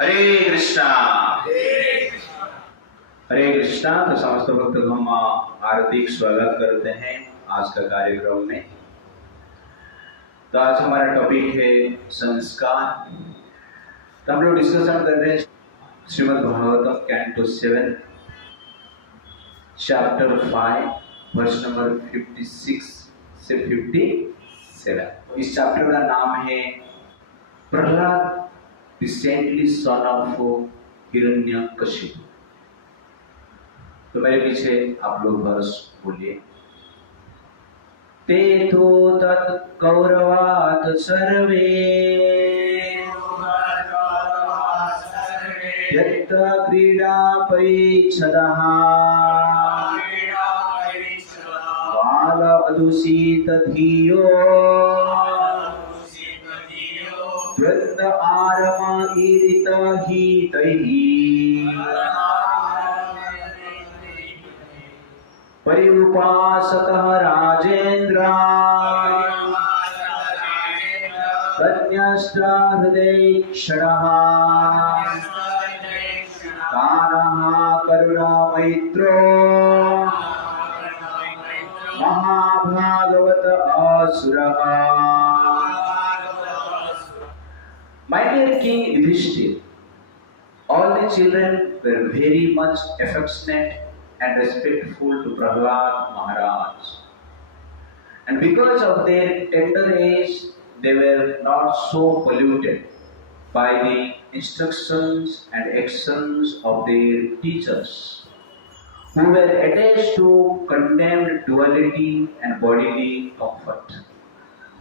हरे कृष्णा। हरे कृष्णा। तो समस्त भक्त हम हार्दिक स्वागत करते हैं आज का कार्यक्रम में। तो आज हमारा टॉपिक है संस्कार। तो हम लोग डिस्कशन कर रहे हैं श्रीमद् भागवतम कैंटो 7 चैप्टर 5 वर्ष नंबर 56 से 57। इस चैप्टर का नाम है Prahlad recently son of Hiranyakashipu. तो मेरे पीछे आप लोग बस बोलिए। ते तो तत् कौरवात् सर्वे यत् क्रीडा परीक्षदः बाल अदुषित धियो द्वन्द्व आरम ईरित हितैः परिउपासतः राजेन्द्र कन्यश्च हृदयेक्षणः कानः करुणामैत्रो महाभागवत असुरः। My dear King Yudhishthira, all the children were very much affectionate and respectful to Prahlad Maharaj. And because of their tender age, they were not so polluted by the instructions and actions of their teachers, who were attached to condemned duality and bodily comfort.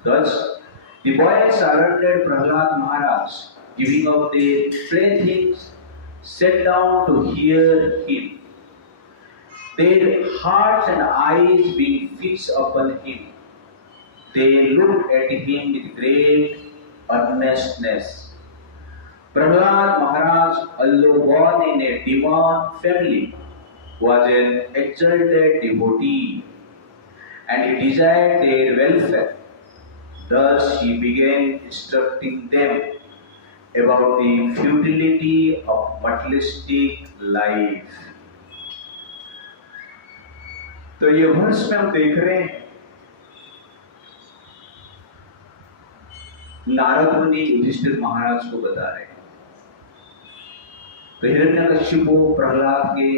Thus, the boys surrounded Prahlad Maharaj, giving up their playthings, sat down to hear him. Their hearts and eyes being fixed upon him, they looked at him with great earnestness. Prahlad Maharaj, although born in a demon family, was an exalted devotee, and he desired their welfare. Thus he began instructing them about the futility of materialistic life. तो ये वर्ष में हम देख रहे हैं नारद मुनि युधिष्ठिर महाराज को बता रहे हैं। तो हिरण्यकशिपु प्रहलाद के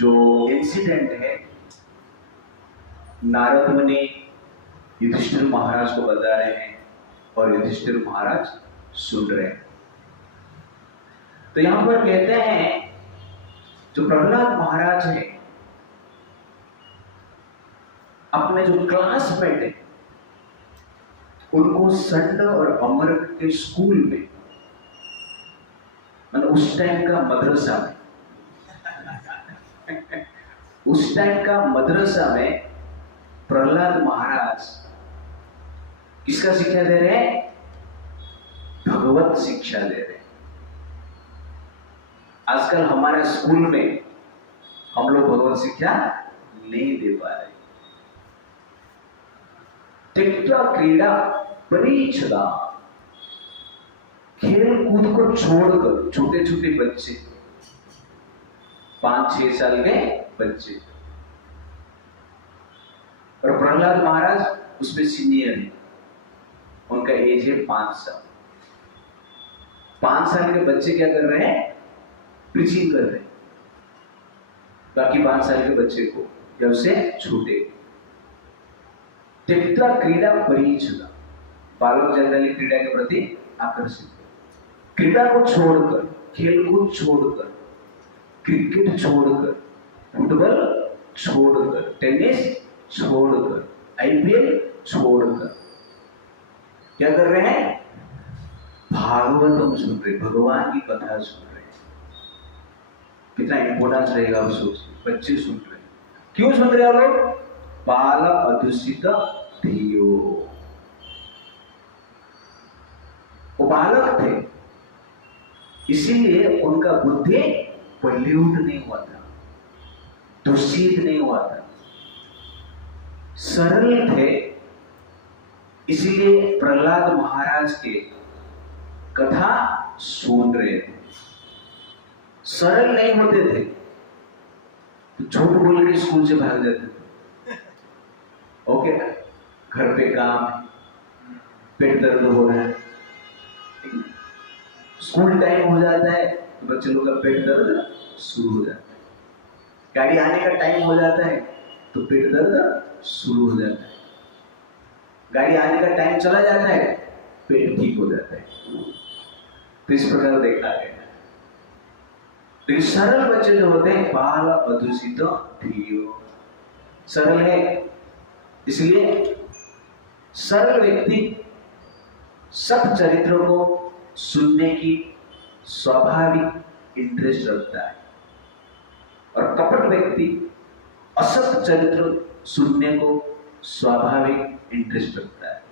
जो इंसिडेंट है नारद मुनि युधिष्ठिर महाराज को बता रहे हैं और युधिष्ठिर महाराज सुन रहे हैं। तो यहां पर कहते हैं जो प्रहलाद महाराज है अपने जो क्लासमेट है उनको संड और अमृत के स्कूल में मतलब उस टाइम का मदरसा में उस टाइम का मदरसा में प्रहलाद महाराज किसका शिक्षा दे रहे हैं? भगवत शिक्षा दे रहे हैं। आजकल हमारे स्कूल में हम लोग भगवत शिक्षा नहीं दे पा रहे। त्यक्त्वा क्रीडा परीक्षदा, खेल कूद को छोड़कर छोटे छोटे बच्चे 5-6 साल के बच्चे और प्रहलाद महाराज उसमें सीनियर है, उनका एज है 5 साल। 5 साल के बच्चे क्या कर रहे हैं? प्रीचिंग कर रहे हैं। बाकी 5 साल के बच्चे को जब से छूटे। त्यक्त्वा क्रीडा परीक्षदा, बालक जनरली क्रीड़ा के प्रति आकर्षित है। क्रीड़ा को छोड़कर, खेल को छोड़कर, क्रिकेट छोड़कर, फुटबॉल छोड़कर, टेनिस छोड़कर, आईपीएल छोड़कर क्या कर रहे हैं? भागवतम सुन रहे, भगवान की कथा सुन रहे। कितना इंपोर्टेंस रहेगा आप सोचिए। बच्चे सुन रहे, क्यों सुन रहे हैं लोग? बाल अदुषित धियो, वो बालक थे इसीलिए उनका बुद्धि पल्यूट नहीं हुआ था, दूषित नहीं हुआ था, सरल थे। इसीलिए प्रहलाद महाराज के कथा सुन रहे थे, सरल नहीं होते थे तो झूठ बोल के स्कूल से भाग जाते थे। ओके, घर पे काम, पेट दर्द हो रहा है, स्कूल टाइम हो जाता है तो बच्चे लोग का पेट दर्द शुरू हो जाता है, गाड़ी आने का टाइम हो जाता है तो पेट दर्द शुरू हो जाता है, गाड़ी आने का टाइम चला जाता है, पेट ठीक हो जाता है। तो इस प्रकार देखा गया। लेकिन सरल बच्चे जो होते हैं, बाल अधुषित धियो, सरल है, इसलिए सरल व्यक्ति सब चरित्रों को सुनने की स्वाभाविक इंटरेस्ट रखता है, और कपट व्यक्ति असत चरित्र सुनने को स्वाभाविक इंटरेस्ट रखता है।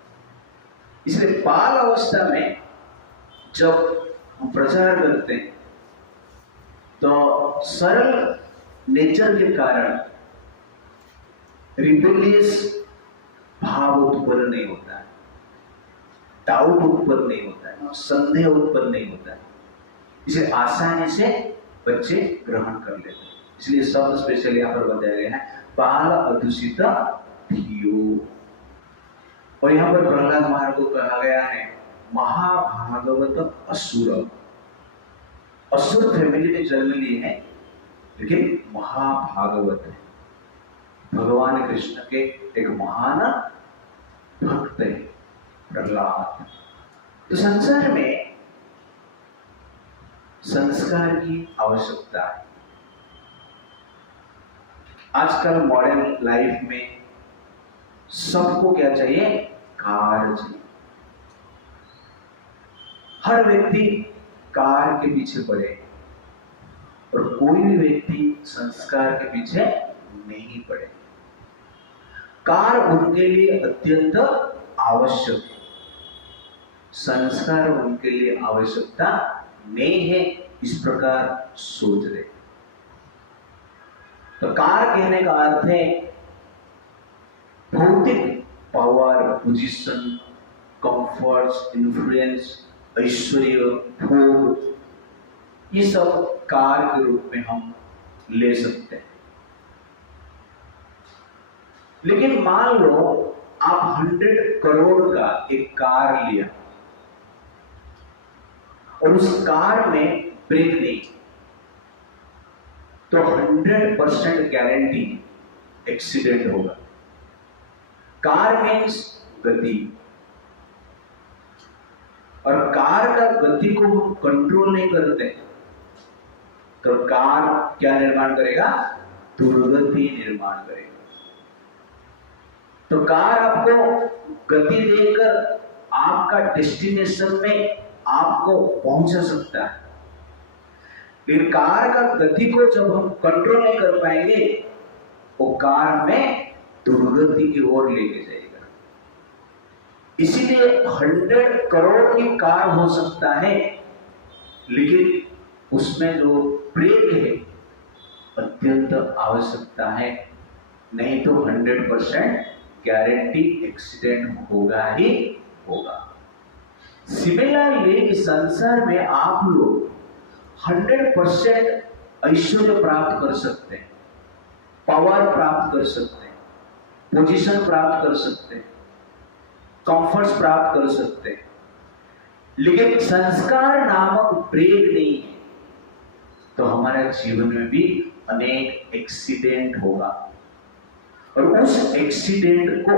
इसलिए बाल अवस्था में जब हम प्रचार करते हैं तो सरल नेचर के कारण रिबेलियस भाव उत्पन्न नहीं होता है, डाउट उत्पन्न नहीं होता है, संदेह उत्पन्न नहीं होता है, इसे आसानी से बच्चे ग्रहण कर लेते हैं। इसलिए शब्द स्पेशल यहाँ पर बताया गया है, बाल अधुषित धियो। और यहाँ पर प्रहलाद महाराज को कहा गया है महाभागवत असुर। असुर फैमिली में जन्म लिए हैं, लेकिन महाभागवत है, भगवान कृष्ण के एक महान भक्त है प्रहलाद। तो संसार में संस्कार की आवश्यकता है। आजकल मॉडर्न लाइफ में सबको क्या चाहिए? कार चाहिए। हर व्यक्ति कार के पीछे पड़े और कोई भी व्यक्ति संस्कार के पीछे नहीं पड़े। कार उनके लिए अत्यंत आवश्यक है, संस्कार उनके लिए आवश्यकता नहीं है, इस प्रकार सोच रहे। तो कार कहने का अर्थ है भौतिक पावर, पोजीशन, कंफर्ट्स, इन्फ्लुएंस, ऐश्वर्य, भोग, ये सब कार के रूप में हम ले सकते हैं। लेकिन मान लो आप 100 करोड़ का एक कार लिया और उस कार में ब्रेक नहीं, तो 100% गारंटी एक्सीडेंट होगा। कार मीन्स गति, और कार का गति को हम कंट्रोल नहीं करते तो कार क्या निर्माण करेगा? दुर्गति निर्माण करेगा। तो कार आपको गति देकर आपका डेस्टिनेशन में आपको पहुंचा सकता है, लेकिन कार का गति को जब हम कंट्रोल नहीं कर पाएंगे वो कार में दुर्गति की ओर लेके जाएगा। इसीलिए 100 करोड़ की कार हो सकता है, लेकिन उसमें जो ब्रेक है अत्यंत आवश्यकता है, नहीं तो 100% गारंटी एक्सीडेंट होगा ही होगा। सिमिलरली संसार में आप लोग 100% ऐश्वर्य प्राप्त कर सकते हैं, पावर प्राप्त कर सकते हैं, पोजीशन प्राप्त कर सकते हैं, कंफर्ट्स प्राप्त कर सकते हैं, लेकिन संस्कार नामक ब्रेक नहीं है तो हमारे जीवन में भी अनेक एक्सीडेंट होगा। और उस एक्सीडेंट को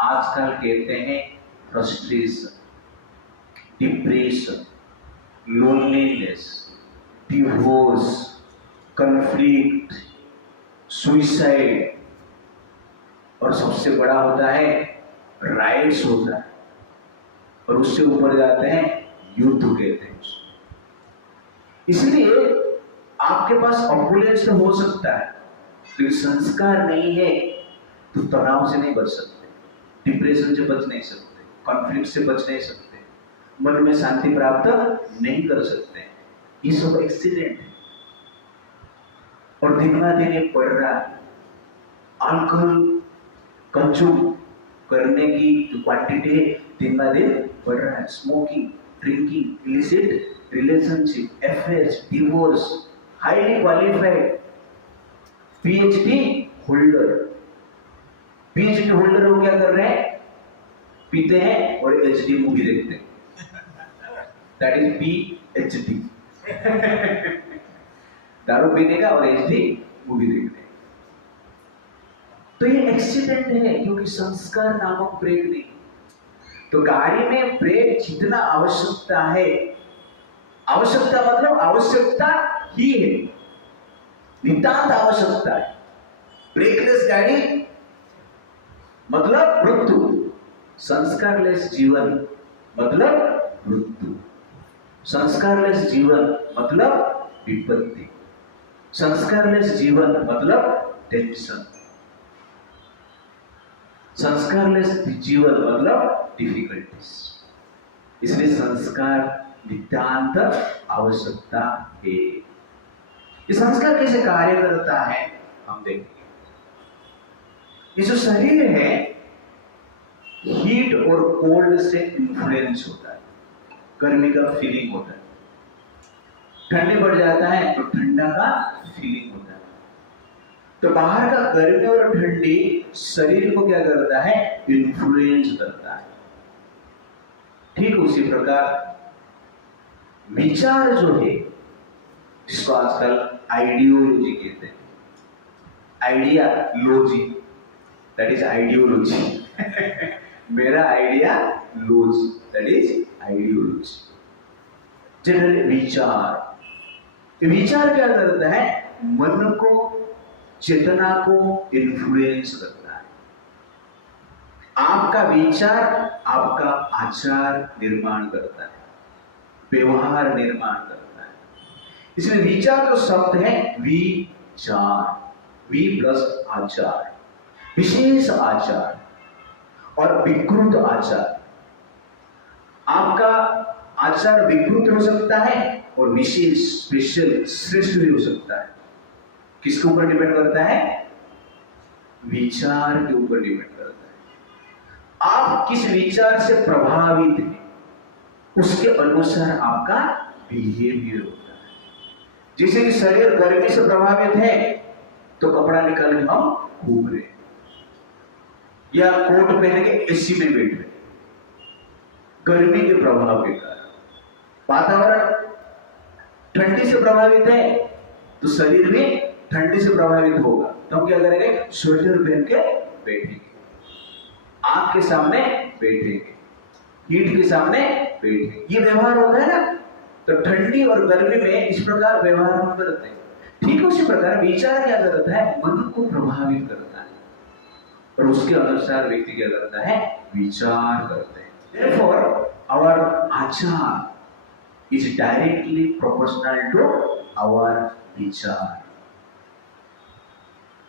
आजकल कहते हैं frustration, depression, loneliness, divorce, conflict, suicide, और सबसे बड़ा होता है राइट्स होता है, और उससे ऊपर जाते हैं युद्ध कहते हैं। इसलिए आपके पास ऑपुलेंस तो हो सकता है, लेकिन संस्कार नहीं है तो तनाव से नहीं बच सकते, डिप्रेशन से बच नहीं सकते, कॉन्फ्लिक्ट से बच नहीं सकते, मन में शांति प्राप्त नहीं कर सकते। ये सब एक्सीडेंट है। और दिन ब दिन ये बढ़ रहा है। अल्कोहल कंज्यूम करने की जो क्वांटिटी है दिन ब दिन बढ़ रहा है। Smoking, drinking, illicit relationship, affairs, divorce, highly qualified PhD holder. PhD holder वो क्या कर रहे हैं? पीते हैं और एचडी मूवी देखते हैं। That is PhD. दारू पीने का और एचडी मूवी देखने। तो ये एक्सीडेंट है, क्योंकि संस्कार नामक ब्रेक नहीं। तो गाड़ी में ब्रेक जितना आवश्यकता है, आवश्यकता मतलब आवश्यकता ही है, नितांत आवश्यकता है। ब्रेकलेस गाड़ी मतलब मृत्यु, संस्कारलेस जीवन मतलब मृत्यु, संस्कारलेस जीवन मतलब विपत्ति, संस्कारलेस जीवन मतलब टेंशन, संस्कारलेस जीवन मतलब डिफिकल्टीज। इसलिए संस्कार नितांत आवश्यकता है। ये संस्कार कैसे कार्य करता है हम देखेंगे। ये जो शरीर है हीट और कोल्ड से इन्फ्लुएंस होता है, गर्मी का फीलिंग होता है, ठंडी पड़ जाता है तो ठंडा का फीलिंग होता है। तो बाहर का गर्मी और ठंडी शरीर को क्या करता है? इन्फ्लुएंस करता है। ठीक उसी प्रकार विचार जो है, जिसको आजकल आइडियोलॉजी कहते हैं, idea logy, that is ideology. मेरा idea logy, that is ideology. Generally विचार, विचार क्या करता है? मन को, चेतना को इन्फ्लुएंस करता है। आपका विचार आपका आचार निर्माण करता है, व्यवहार निर्माण करता है। इसलिए विचार जो शब्द है विचार, वी प्लस आचार, विशेष आचार और विकृत आचार। आपका आचार विकृत हो सकता है और विशेष, स्पेशल, श्रेष्ठ भी हो सकता है। किसके ऊपर डिपेंड करता है? विचार के ऊपर डिपेंड करता है। आप किस विचार से प्रभावित हैं, उसके अनुसार आपका बिहेवियर होता है। जैसे कि शरीर गर्मी से प्रभावित है तो कपड़ा निकाल के हम घूम रहे, या कोट पहन के एसी में बैठ रहे, गर्मी के प्रभाव के कारण। वातावरण ठंडी से प्रभावित है तो शरीर भी ठंडी से प्रभावित होगा, तो हम क्या करेंगे? स्वेटर पहन के बैठेंगे, आग के सामने बैठेंगे, हीट के सामने बैठेंगे। ये व्यवहार होता है ना। तो ठंडी और गर्मी में इस प्रकार व्यवहार हम करते हैं। ठीक उसी प्रकार विचार क्या करता है? मन को प्रभावित करता है और उसके अनुसार व्यक्ति क्या करता है? विचार करते हैं। Therefore, our achar is directly proportional to our vichar.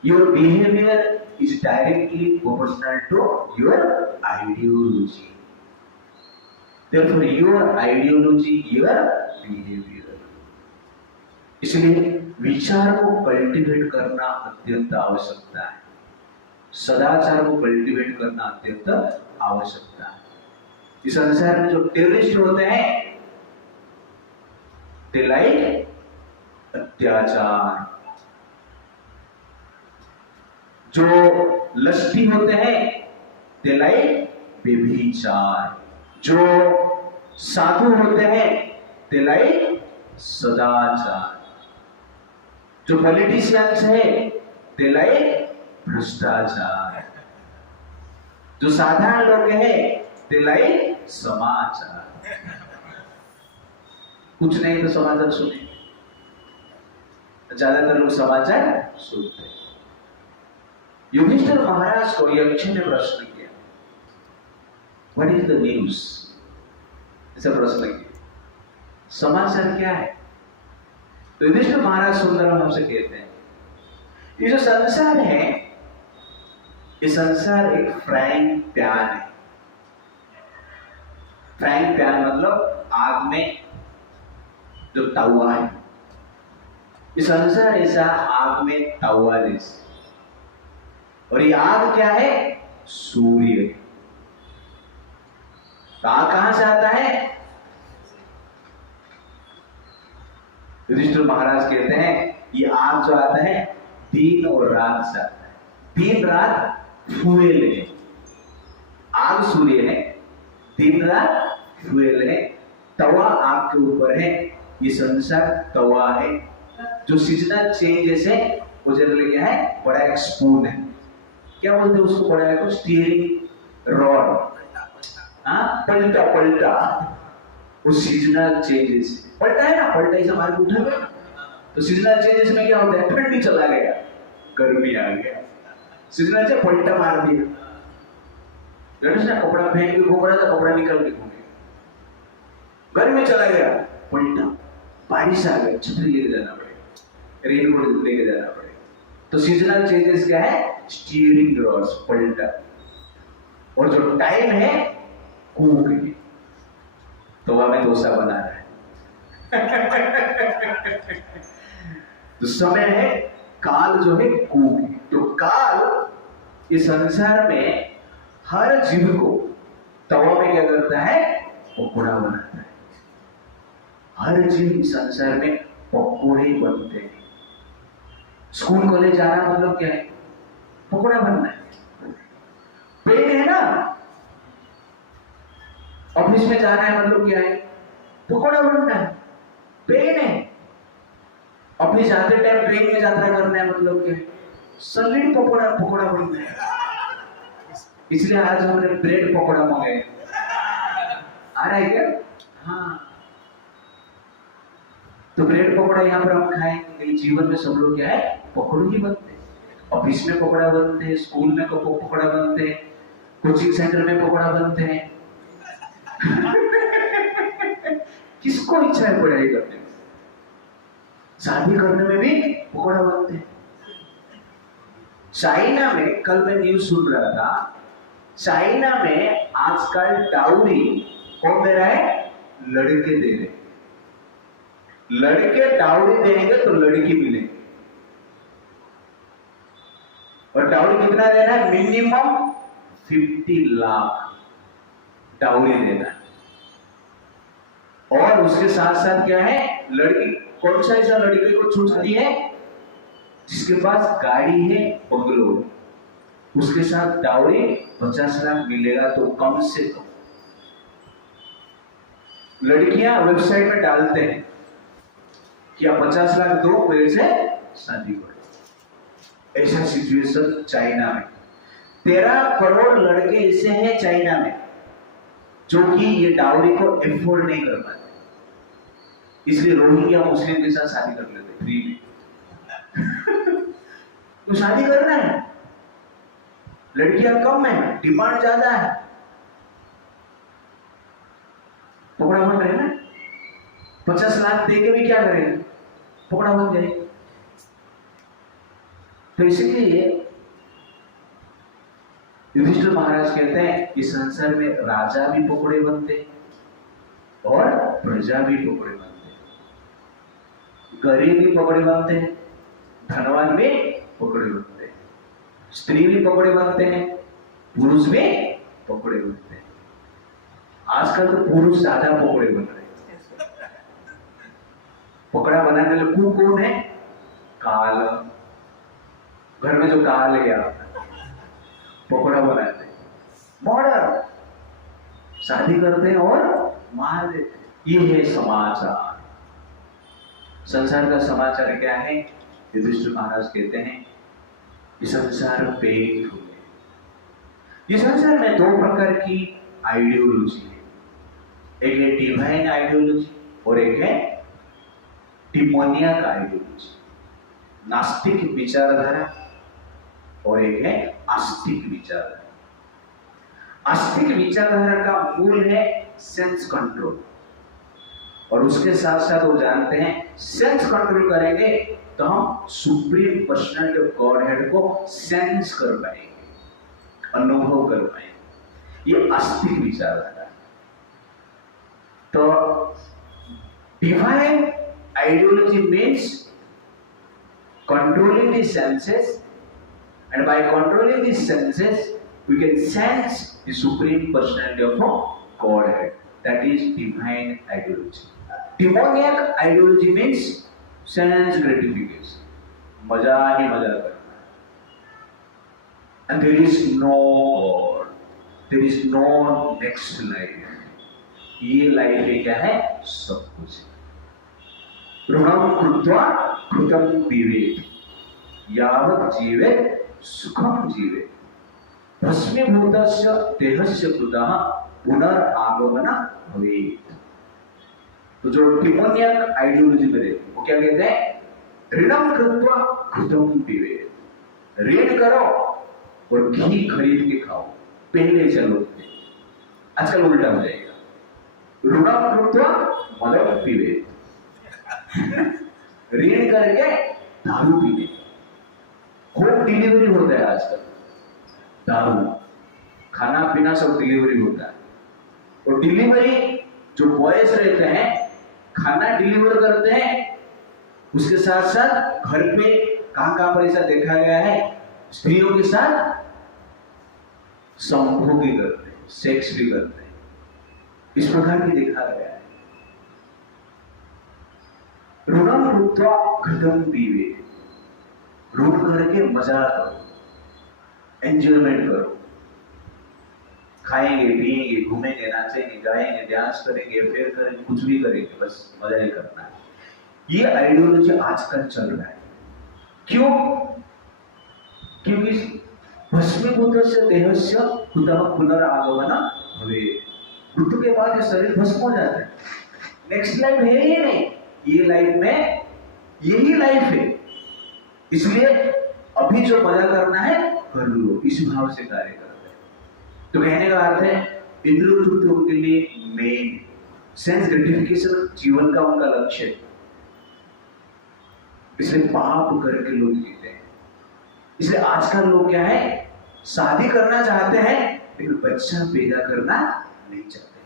Your behavior is directly proportional to your ideology. Therefore, your ideology, your behavior. इसलिए विचार को कल्टीवेट करना अत्यंत आवश्यकता है, सदाचार को कल्टीवेट करना अत्यंत आवश्यकता है। इस संसार में जो टेररिस्ट होते हैं, they like अत्याचार। जो लस्टी होते हैं they like व्यभिचार। जो साधु होते हैं they like सदाचार। जो पॉलिटिशियंस है they like भ्रष्टाचार। जो साधारण लोग हैं they like समाचार। कुछ नहीं तो समाचार सुनेंगे, ज्यादातर लोग समाचार सुनते हैं। युधिष्ठिर महाराज को यक्ष ने प्रश्न किया, व्हाट इज द न्यूज? ऐसा प्रश्न किया, समाचार क्या है? तो युधिष्ठिर महाराज सुंदर हमसे कहते हैं, ये जो संसार है, ये संसार एक फ्राइंग पैन है। फ्राइंग पैन मतलब आग में जो तवा है। ये संसार ऐसा आग में तवा जैसे, और ये आग क्या है? सूर्य। तो आग कहां से आता है? युधिष्ठिर महाराज कहते हैं ये आग जो आता है दिन और रात से आता है, दिन रात फ्यूएल है, आग सूर्य है, दिन रात फ्यूएल है, तवा आग के ऊपर है, ये संसार तवा है, जो सीजनल चेंजेस है वो जनरली क्या है, बड़ा एक स्पून है, क्या बोलते हैं उसको, बड़ा एक स्टीयरिंग रॉड, पलटा पलटा, वो सीजनल चेंजेस, पलटा है ना, पलटा ऐसा मार के उठा, तो सीजनल चेंजेस में क्या होता है, ठंडी चला गया, गर्मी आ गया, सीजनल से पलटा मार दिया, ना कपड़ा पहन के घूम रहा था, कपड़ा निकल के घूम गया, गर्मी चला गया, पलटा, बारिश आ गई, छतरी लेके जाना पड़ेगा, रेनकोट लेके जाना पड़ेगा, तो सीजनल चेंजेस क्या है, स्टीयरिंग रॉड्स, पलटा, और जो टाइम है कूक है, तो हमें डोसा बना रहा है तो समय है, काल जो है कूक है, तो काल इस संसार में हर जीव को तवा में क्या करता है, पकोड़ा बनाता है, हर जीव इस संसार में पकोड़े बनते हैं, स्कूल कॉलेज जाना मतलब क्या है, पकोड़ा बनना है, पेन है ना, ऑफिस में जाना है मतलब क्या है, पकोड़ा बनना है, पेन है, ऑफिस जाते टाइम ट्रेन में यात्रा करना है मतलब क्या है, सलिड पकोड़ा पकोड़ा बनना है, इसलिए आज हमने ब्रेड पकोड़ा मंगाए, आ रहा है क्या, हाँ, तो ब्रेड पकोड़ा यहाँ पर हम खाएंगे, जीवन में सब लोग क्या है, पकोड़े ही बनते हैं, ऑफिस में पकोड़ा बनते हैं, स्कूल में पकोड़ा बनते हैं, कोचिंग सेंटर में पकोड़ा बनते हैं किसको इच्छा है पढ़ाई करने में, शादी करने में भी पकोड़ा बनते हैं। चाइना में, कल मैं न्यूज सुन रहा था, चाइना में आजकल डाउरी कौन दे रहा है, लड़के दे रहे, लड़के डाउरी देंगे तो लड़की मिलेगी, और डाउरी कितना देना है, मिनिमम 50 लाख डाउरी देना है, और उसके साथ साथ क्या है, लड़की कौन सा ऐसा लड़के को छूटती है जिसके पास गाड़ी है, बंगलो, उसके साथ डाउरी 50 लाख मिलेगा, तो कम से कम लड़कियां वेबसाइट में डालते हैं कि आप 50 लाख दो, मेरे से शादी करो, ऐसा सिचुएशन चाइना में, 13 करोड़ लड़के ऐसे हैं चाइना में जो कि ये डाउरी को एफोर्ड नहीं कर पाते, इसलिए रोहिंग्या मुस्लिम के साथ शादी कर लेते फ्री में तो शादी करना है, लड़कियां कम है, डिमांड ज्यादा है, पकड़ा बन रहे ना, 50 लाख दे के भी क्या करेंगे, पकड़ा बन जाए, तो इसलिए युधिष्ठिर महाराज कहते हैं इस संसार में राजा भी पकोड़े बनते और प्रजा भी पकोड़े बनते, गरीब भी पकोड़े बनते हैं, धनवान भी पकोड़े बनते हैं, स्त्री भी पकोड़े बनते हैं, पुरुष भी पकोड़े बनते हैं, आजकल तो पुरुष ज्यादा पकोड़े बन रहे हैं, पकोड़ा बनाने वाले कौन है, काल, घर में जो काल गया पकोड़ा बनाते हैं, मॉडर्न, शादी करते हैं और मार देते हैं, ये है समाचार, संसार का समाचार क्या है, युधिष्ठिर महाराज कहते हैं ये संसार पेट हुए, ये संसार में 2 प्रकार की आइडियोलॉजी है, एक है डिवाइन आइडियोलॉजी और एक है डिमोनियक आइडियोलॉजी, नास्तिक विचारधारा और एक है आस्तिक विचारधारा। आस्तिक विचारधारा का मूल है सेंस कंट्रोल, और उसके साथ साथ वो जानते हैं सेंस कंट्रोल करेंगे तो हम सुप्रीम पर्सनालिटी ऑफ गॉडहेड को सेंस कर पाएंगे, अनुभव कर पाएंगे, ये आस्तिक विचारधारा। तो divine ideology means controlling the senses, and by controlling the senses we can sense the supreme personality of Godhead, that is divine ideology. Demoniac ideology means sense gratification, मजा ही मजा करना है। And there is no next life. ये life में क्या है? सब कुछ। ऋणम कृत्वा कृतम पीवेत्, यावत् जीवेत् सुखम जीवेत्, भस्मीभूतस्य देहस्य कृतः पुनरागमन भवेत्। तो जो टिमोनियन आइडियोलॉजी में देखते वो क्या कहते हैं? ऋणम कृत्वा कृतम पीवेत्, ऋण करो और घी खरीद के खाओ, पहले चलो। आजकल उल्टा हो जाएगा, ऋणम कृत्वा मदम पीवेत्, ऋण करके दारू पीने। होम डिलीवरी होता है आजकल, दारू खाना पीना सब डिलीवरी होता है। और डिलीवरी जो बॉयज रहते हैं खाना डिलीवर करते हैं, उसके साथ साथ घर पे कहां पर ऐसा देखा गया है स्त्रियों के साथ संभोग भी करते हैं, सेक्स भी करते हैं। इस प्रकार भी देखा गया है। ऋणम कृत्वा घृतम पीवेत्, ऋण करके मजा करो, एंजॉयमेंट करो, खाएंगे पिएंगे घूमेंगे नाचेंगे गाएंगे डांस करेंगे फेयर करेंगे कुछ भी करेंगे, बस मजा ही करना है। ये आइडियोलॉजी आजकल चल रहा है। क्यों? क्योंकि भस्मीभूतस्य देहस्य पुनरागमन भवेत्, मृत्यु के बाद ये शरीर भस्म हो जाता है, नेक्स्ट लाइफ है ही नहीं। ये लाइफ में यही लाइफ है, इसलिए अभी जो मजा करना है कर लो, इस भाव से कार्य करते हैं। तो कहने का अर्थ है इंद्रियों तृप्ति उनके लिए मेन सेंस ग्रेटिफिकेशन जीवन का उनका लक्ष्य है। इसलिए पाप करके लोग जीते हैं। इसलिए आजकल लोग क्या है, शादी करना चाहते हैं लेकिन बच्चा पैदा करना नहीं चाहते,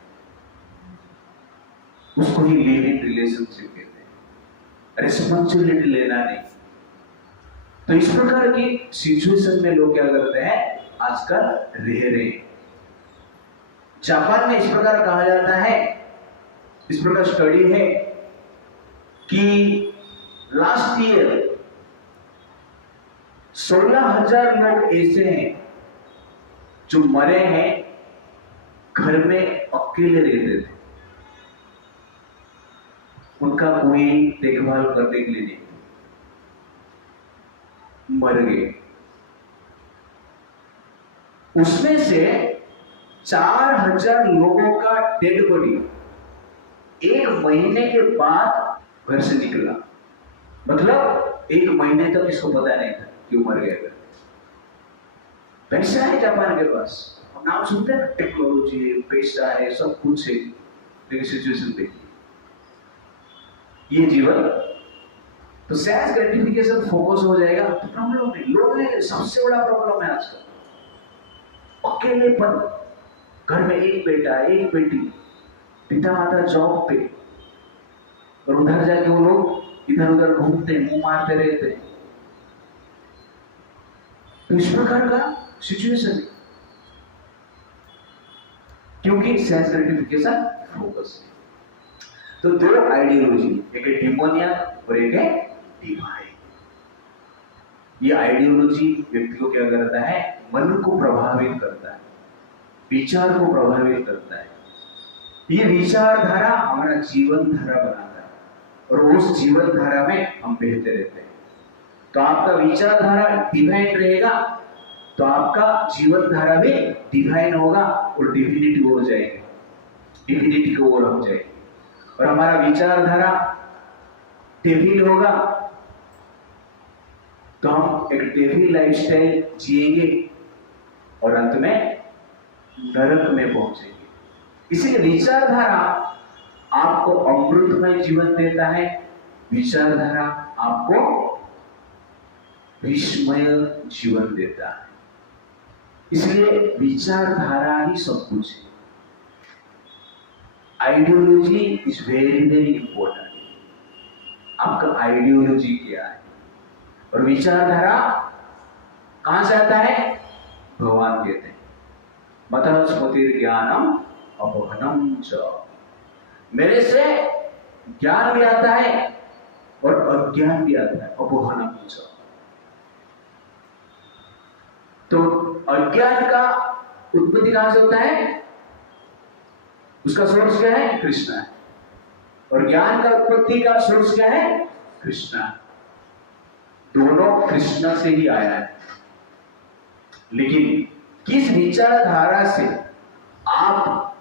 उसको ही लिव इन रिलेशनशिप कहते हैं, रिस्पॉन्सिबिलिटी लेना नहीं। तो इस प्रकार की सिचुएशन में लोग क्या करते हैं आजकल रह रहे। जापान में इस प्रकार कहा जाता है, इस प्रकार स्टडी है कि लास्ट ईयर 16,000 लोग ऐसे हैं जो मरे हैं, घर में अकेले रहते थे, उनका कोई देखभाल करने के लिए नहीं, मर गए। उसमें से 4,000 लोगों का डेड बॉडी 1 महीने के बाद घर से निकला। मतलब 1 महीने तक इसको पता नहीं था कि वो मर गया। पैसा है जापान के पास, हम नाम सुनते हैं, टेक्नोलॉजी है, पैसा है, सब कुछ है, लेकिन सिचुएशन देखिए ये जीवन। तो सेंस ग्रेटिफिकेशन फोकस हो जाएगा तो प्रॉब्लम है। लोग ने सबसे बड़ा प्रॉब्लम है आजकल अकेलेपन। घर में एक बेटा एक बेटी, पिता माता जॉब पे, और उधर जाके वो लोग इधर उधर घूमते मुंह मारते रहते हैं। तो इस प्रकार का सिचुएशन है क्योंकि सेंस ग्रेटिफिकेशन फोकस है। तो 2 आइडियोलॉजी, एक है डिमोनियन और एक है डिवाइन। ये आइडियोलॉजी व्यक्ति को क्या करता है, मन को प्रभावित करता है, विचार को प्रभावित करता है। ये विचारधारा हमारा जीवन धारा बनाता है और उस जीवन धारा में हम बहते रहते हैं। तो आपका विचारधारा डिवाइन रहेगा तो आपका जीवन धारा भी डिवाइन होगा और डिविनिटी हो जाएगी, डिविनिटी को ओर हम जाएंगे। और हमारा विचारधारा डेविल होगा तो हम एक डेविल लाइफस्टाइल जिएंगे और अंत में नरक में पहुंचेंगे। इसीलिए विचारधारा आपको अमृतमय जीवन देता है, विचारधारा आपको विस्मय जीवन देता है। इसलिए विचारधारा ही सब कुछ है। Ideology is very very important. आपका आइडियोलॉजी क्या है और विचारधारा कहां से आता है? भगवान कहते हैं मतः स्मृति ज्ञानम अपहनम च, मेरे से ज्ञान भी आता है और अज्ञान भी आता है, अपोहना पूछा। तो अज्ञान का उत्पत्ति कहां से होता है? उसका सोर्स क्या है? कृष्ण है। और ज्ञान का उत्पत्ति का सोर्स क्या है? कृष्ण। दोनों कृष्ण से ही आया है। लेकिन किस विचारधारा से आप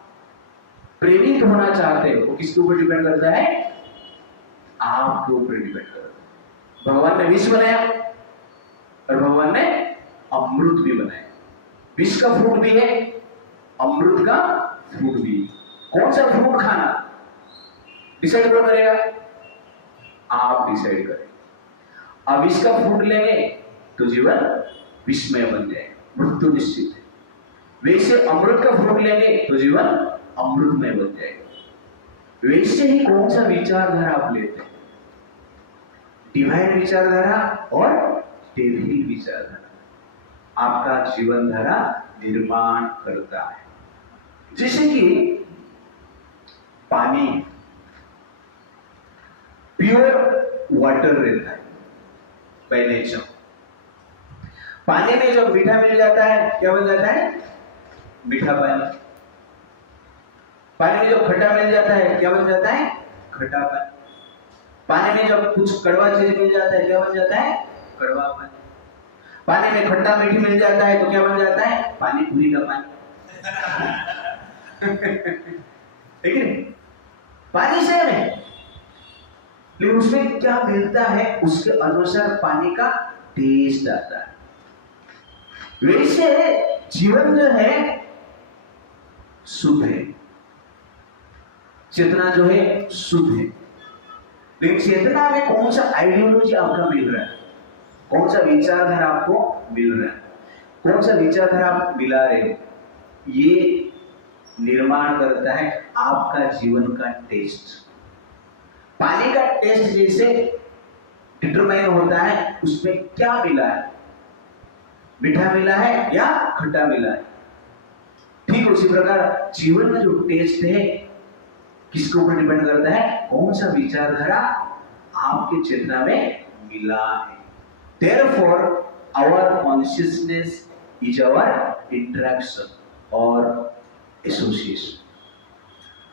प्रेरित होना चाहते हो वो किसके ऊपर डिपेंड करता है? आपके ऊपर डिपेंड करता है। भगवान ने विष बनाया और भगवान ने अमृत भी बनाया। विष का फ्रूट भी है, अमृत का फ्रूट भी है। कौन सा फ्रूट खाना डिसाइड कौन करेगा? आप डिसाइड करें। अब विष का फ्रूट लेंगे तो जीवन विषमय बन जाएगा, मृत्यु निश्चित है। वैसे अमृत का फ्रूट लेंगे तो जीवन अमृतमय बन जाएगा। वैसे ही कौन सा विचारधारा आप लेते हैं? डिवाइन विचारधारा और डेविल विचारधारा आपका जीवन धारा निर्माण करता है। जैसे कि पानी प्योर वाटर रहता है बाय नेचर। पानी में जब मीठा मिल जाता है क्या बन जाता है? मीठा पानी। पानी में जब खट्टा मिल जाता है क्या बन जाता है? खट्टा पानी। पानी में जब कुछ कड़वा चीज मिल जाता है क्या बन जाता है? कड़वा पानी। पानी में खट्टा मीठी मिल जाता है तो क्या बन जाता है? पानी पूरी का पानी। ठीक है? पानी सेम है, लेकिन उसमें क्या मिलता है उसके अनुसार पानी का टेस्ट आता है। वैसे जीवन जो है शुद्ध है, चेतना जो है शुद्ध है, लेकिन चेतना में कौन सा आइडियोलॉजी आपका मिल रहा है, कौन सा विचारधारा आपको मिल रहा है, कौन सा विचारधारा आप मिला रहे हो, ये निर्माण करता है आपका जीवन का टेस्ट। पानी का टेस्ट जैसे डिटरमाइन होता है उसमें क्या मिला है, मीठा मिला है या खट्टा मिला है। ठीक उसी प्रकार जीवन में जो टेस्ट है किसके ऊपर डिपेंड करता है? कौन सा विचारधारा आपके चेतना में मिला है। Therefore, our consciousness is our interaction or association.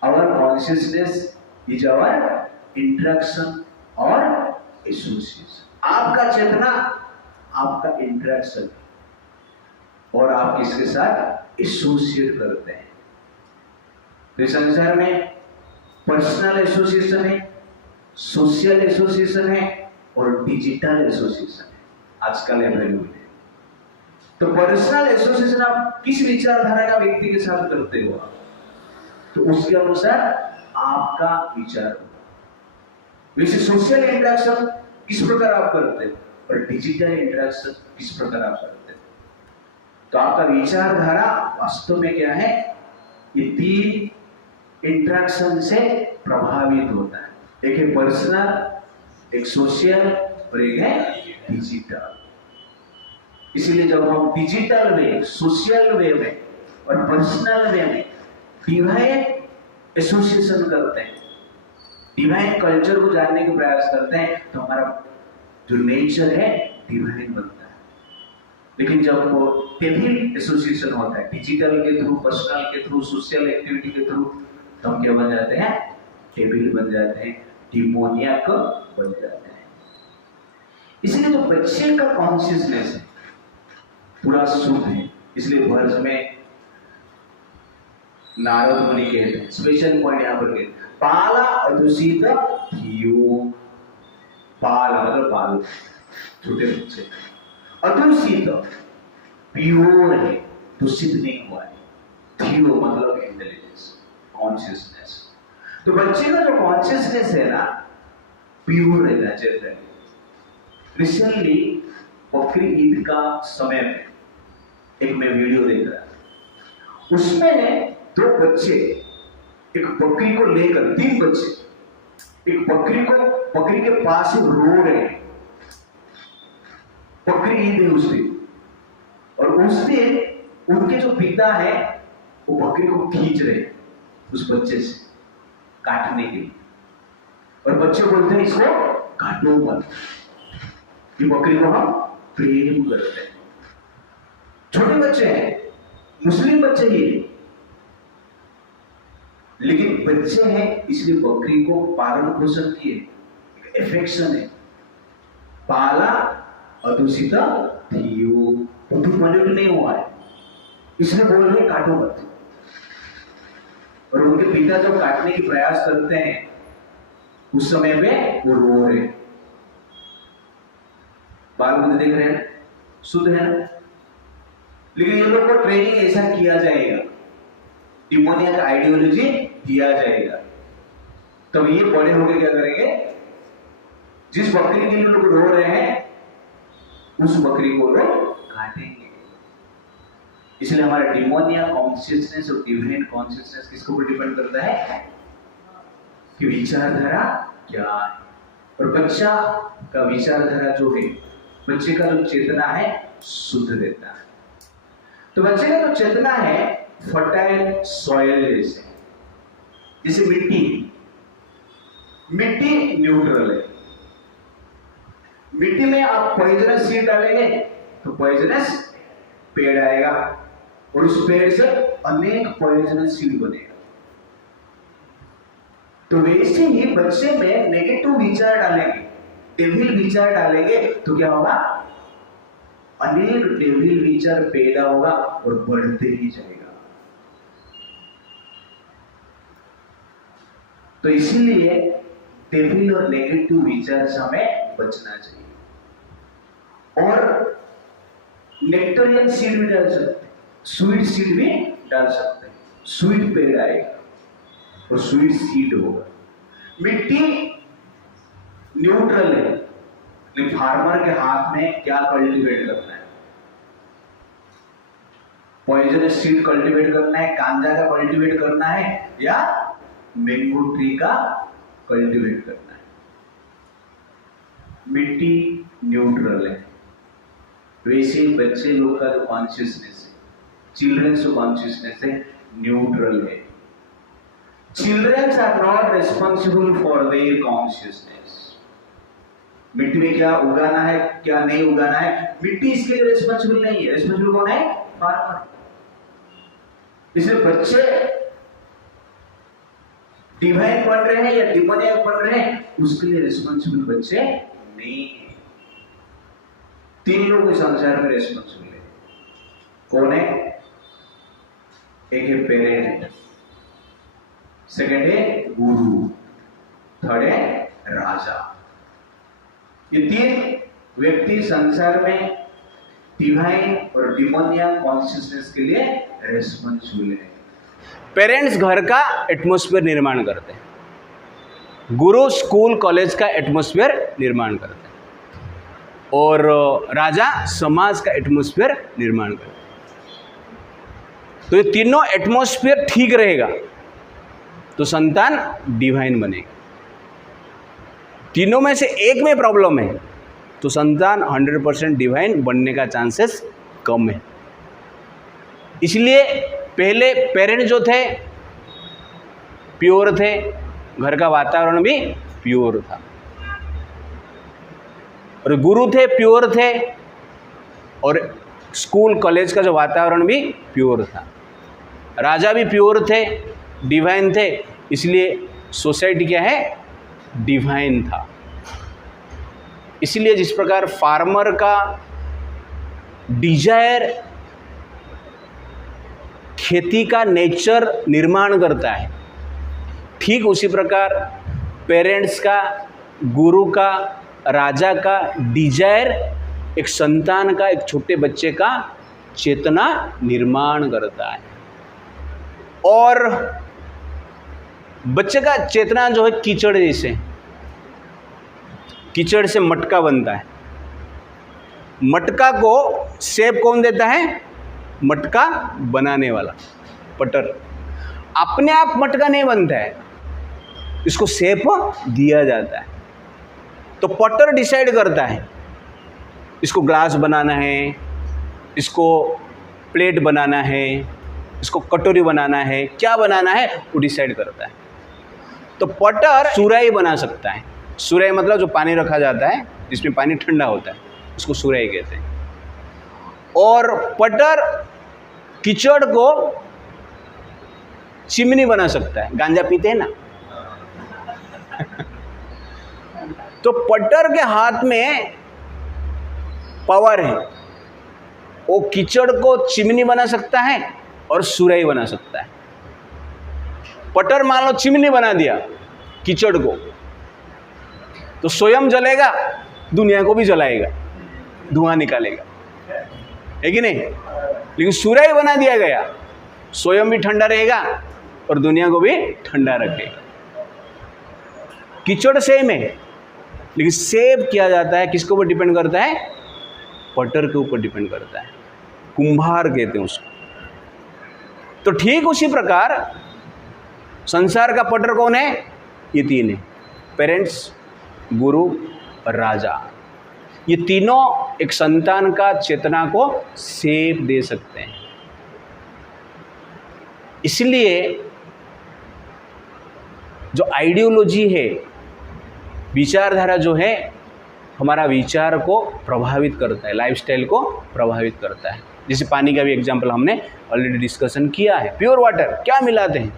Our consciousness is our interaction or association. आपका चेतना आपका इंटरेक्शन और आप किसके साथ एसोसिएट करते हैं। तो संसार में पर्सनल एसोसिएशन है, सोशल एसोसिएशन है और डिजिटल एसोसिएशन है आजकल अवेलेबल है। तो पर्सनल एसोसिएशन आप किस विचारधारा का व्यक्ति के साथ करते हो तो उसके अनुसार आपका विचार होगा। वैसे सोशल इंटरेक्शन किस प्रकार आप करते हो और डिजिटल इंटरेक्शन किस प्रकार आप करते हो, तो आपका विचारधारा वास्तव में क्या है? ये तीन इंटरेक्शन से प्रभावित होता है। एक है पर्सनल, एक सोशल और एक है डिजिटल। इसीलिए जब हम डिजिटल वे, सोशल वे में और पर्सनल वे में डिवाइन एसोसिएशन करते हैं, डिवाइन कल्चर को जानने के प्रयास करते हैं, तो हमारा जो नेचर है डिवाइन बनता है। लेकिन जब वो डेविल एसोसिएशन होता है डिजिटल के थ्रू, पर्सनल के थ्रू, सोशल एक्टिविटी के थ्रू, तो हम क्या बन जाते हैं? डेविल बन जाते हैं, डिमोनियक बन जाते हैं। इसलिए जो बच्चे का कॉन्शियसनेस है पूरा शुद्ध है। इसलिए वर्ष में नारद मुनि कहते हैं, स्पेशल पॉइंट यहां पर कहते हैं, पाला अदूषित धियो। पाला मतलब बाल, छोटे बच्चे, अदूषित प्योर है, दूषित नहीं हुआ है। धियो मतलब इंटेलिजेंस, कॉन्शियसनेस। तो बच्चे का जो कॉन्शियसनेस है ना प्योर रहता है, चलता है। रिसेंटली बकरी ईद का समय में एक मैं वीडियो देख रहा था, उसमें दो बच्चे एक बकरी को लेकर, तीन बच्चे एक बकरी के पास ही रो रहे हैं। बकरी ईद है उस दिन, और उस दिन उनके जो पिता है वो बकरी को खींच रहे हैं उस बच्चे से काटने के लिए, और बच्चे बोलते हैं इसको काटो मत। ये बकरी को हम प्रेम करते हैं। छोटे बच्चे हैं, मुस्लिम बच्चे ही, लेकिन बच्चे हैं इसलिए बकरी को पालन पोषण किए, एफेक्शन है। पाला अदूषित थियो, उपयोग नहीं हुआ है, इसलिए बोल रहे काटो मत। और उनके पिता जब काटने की प्रयास करते हैं उस समय पे वो रो रहे, बाल बुद्ध देख रहे हैं, शुद्ध है ना। लेकिन ये लोग को ट्रेनिंग ऐसा किया जाएगा, डिमोनियक आइडियोलॉजी दिया जाएगा, तब ये बड़े होकर क्या करेंगे, जिस बकरी के लिए लोग रो रहे हैं उस बकरी को लोग काटेंगे। इसलिए हमारा डिमोनिया कॉन्शियसनेस और डिवाइन कॉन्शियसनेस किसके ऊपर डिपेंड करता है कि विचारधारा क्या है। और बच्चा का विचारधारा जो है, बच्चे का जो चेतना है शुद्ध रहता है। तो बच्चे का जो चेतना है फर्टाइल सॉइल जैसे मिट्टी न्यूट्रल है। मिट्टी में आप पॉइजनस सीड डालेंगे तो पॉइजनस पेड़ आएगा और उस पेड़ से अनेक पॉइजनस सीड बनेगा। तो वैसे ही बच्चे में नेगेटिव विचार डालेंगे, डेविल विचार डालेंगे तो क्या होगा, अनेक डेविल विचार पैदा होगा और बढ़ते ही जाएगा। तो इसीलिए डेविल और नेगेटिव विचार से हमें बचना चाहिए। और नेक्टरियन सीड भी डाल सकते हैं, स्वीट सीड भी डाल सकते हैं, स्वीट पेड़ आएगा और स्वीट सीड होगा। मिट्टी न्यूट्रल है, लेकिन फार्मर के हाथ में क्या कल्टीवेट करना है, पॉइजनस सीड कल्टीवेट करना है, गांजा का कल्टीवेट करना है या मैंगो ट्री का कल्टीवेट करना है। मिट्टी न्यूट्रल है। वैसे बच्चे लोग का जो कॉन्शियसनेस है, चिल्ड्रंस जो कॉन्शियसनेस है न्यूट्रल है। Childrens are not responsible for their consciousness. मिट्टी में क्या उगाना है क्या नहीं उगाना है, मिट्टी इसके लिए रिस्पॉन्सिबल नहीं है। रिस्पॉन्सिबल कौन है, फार्मर। इसलिए बच्चे डिवाइन बन रहे हैं या डिमोनियक बन रहे हैं, उसके लिए रिस्पॉन्सिबल बच्चे नहीं है। तीन लोग इस संसार में रिस्पॉन्सिबल है। कौन है, एक है पेरेंट, सेकंड है गुरु, थर्ड है राजा। ये तीन व्यक्ति संसार में डिवाइन और डिमोनियक कॉन्शियसनेस के लिए रिस्पॉन्सिबल है। पेरेंट्स घर का एटमॉस्फेयर निर्माण करते हैं, गुरु स्कूल कॉलेज का एटमॉस्फेयर निर्माण करते हैं, और राजा समाज का एटमॉस्फेयर निर्माण करते हैं। तो ये तीनों एटमॉस्फेयर ठीक रहेगा तो संतान डिवाइन बनेगी। तीनों में से एक में प्रॉब्लम है तो संतान 100% डिवाइन बनने का चांसेस कम है। इसलिए पहले पेरेंट जो थे प्योर थे, घर का वातावरण भी प्योर था, और गुरु थे प्योर थे, और स्कूल कॉलेज का जो वातावरण भी प्योर था। राजा भी प्योर थे, डिवाइन थे, इसलिए सोसाइटी क्या है, डिवाइन था। इसलिए जिस प्रकार फार्मर का डिजायर खेती का नेचर निर्माण करता है, ठीक उसी प्रकार पेरेंट्स का, गुरु का, राजा का डिजायर एक संतान का, एक छोटे बच्चे का चेतना निर्माण करता है। और बच्चे का चेतना जो है कीचड़ जैसे, कीचड़ से मटका बनता है। मटका को शेप कौन देता है, मटका बनाने वाला, पटर। अपने आप मटका नहीं बनता है, इसको शेप दिया जाता है। तो पटर डिसाइड करता है इसको ग्लास बनाना है, इसको प्लेट बनाना है, इसको कटोरी बनाना है, क्या बनाना है वो डिसाइड करता है। तो पटर सुराही बना सकता है, सुरई मतलब जो पानी रखा जाता है जिसमें पानी ठंडा होता है, उसको सुरई कहते हैं। और पटर कीचड़ को चिमनी बना सकता है। गांजा पीते हैं ना तो पटर के हाथ में पावर है, वो कीचड़ को चिमनी बना सकता है और सुरई बना सकता है। पटर मान लो चिमनी बना दिया कीचड़ को, तो स्वयं जलेगा, दुनिया को भी जलाएगा, धुआं निकालेगा, है कि नहीं? लेकिन सुरई बना दिया गया, स्वयं भी ठंडा रहेगा और दुनिया को भी ठंडा रखेगा। कीचड़ सेम है, लेकिन सेव किया जाता है किसके ऊपर डिपेंड करता है? पटर के ऊपर डिपेंड करता है। कुंभार कहते हैं उसको। तो ठीक उसी प्रकार संसार का पटर कौन है? ये तीन है, पेरेंट्स, गुरु और राजा। ये तीनों एक संतान का चेतना को सेप दे सकते हैं। इसलिए जो आइडियोलॉजी है, विचारधारा जो है, हमारा विचार को प्रभावित करता है, लाइफस्टाइल को प्रभावित करता है। जैसे पानी का भी एग्जाम्पल हमने ऑलरेडी डिस्कशन किया है। प्योर वाटर क्या मिलाते हैं,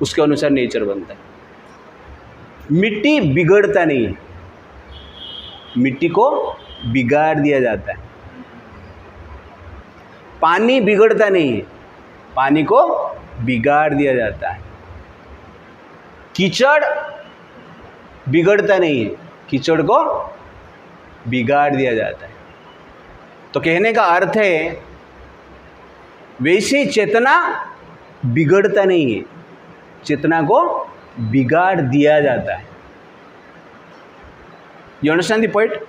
उसके अनुसार नेचर बनता है। मिट्टी बिगड़ता नहीं है, मिट्टी को बिगाड़ दिया जाता है। पानी बिगड़ता नहीं है, पानी को बिगाड़ दिया जाता है। कीचड़ बिगड़ता नहीं है, कीचड़ को बिगाड़ दिया जाता है। तो कहने का अर्थ है वैसी चेतना बिगड़ता नहीं है, चेतना को बिगाड़ दिया जाता है। You understand the point?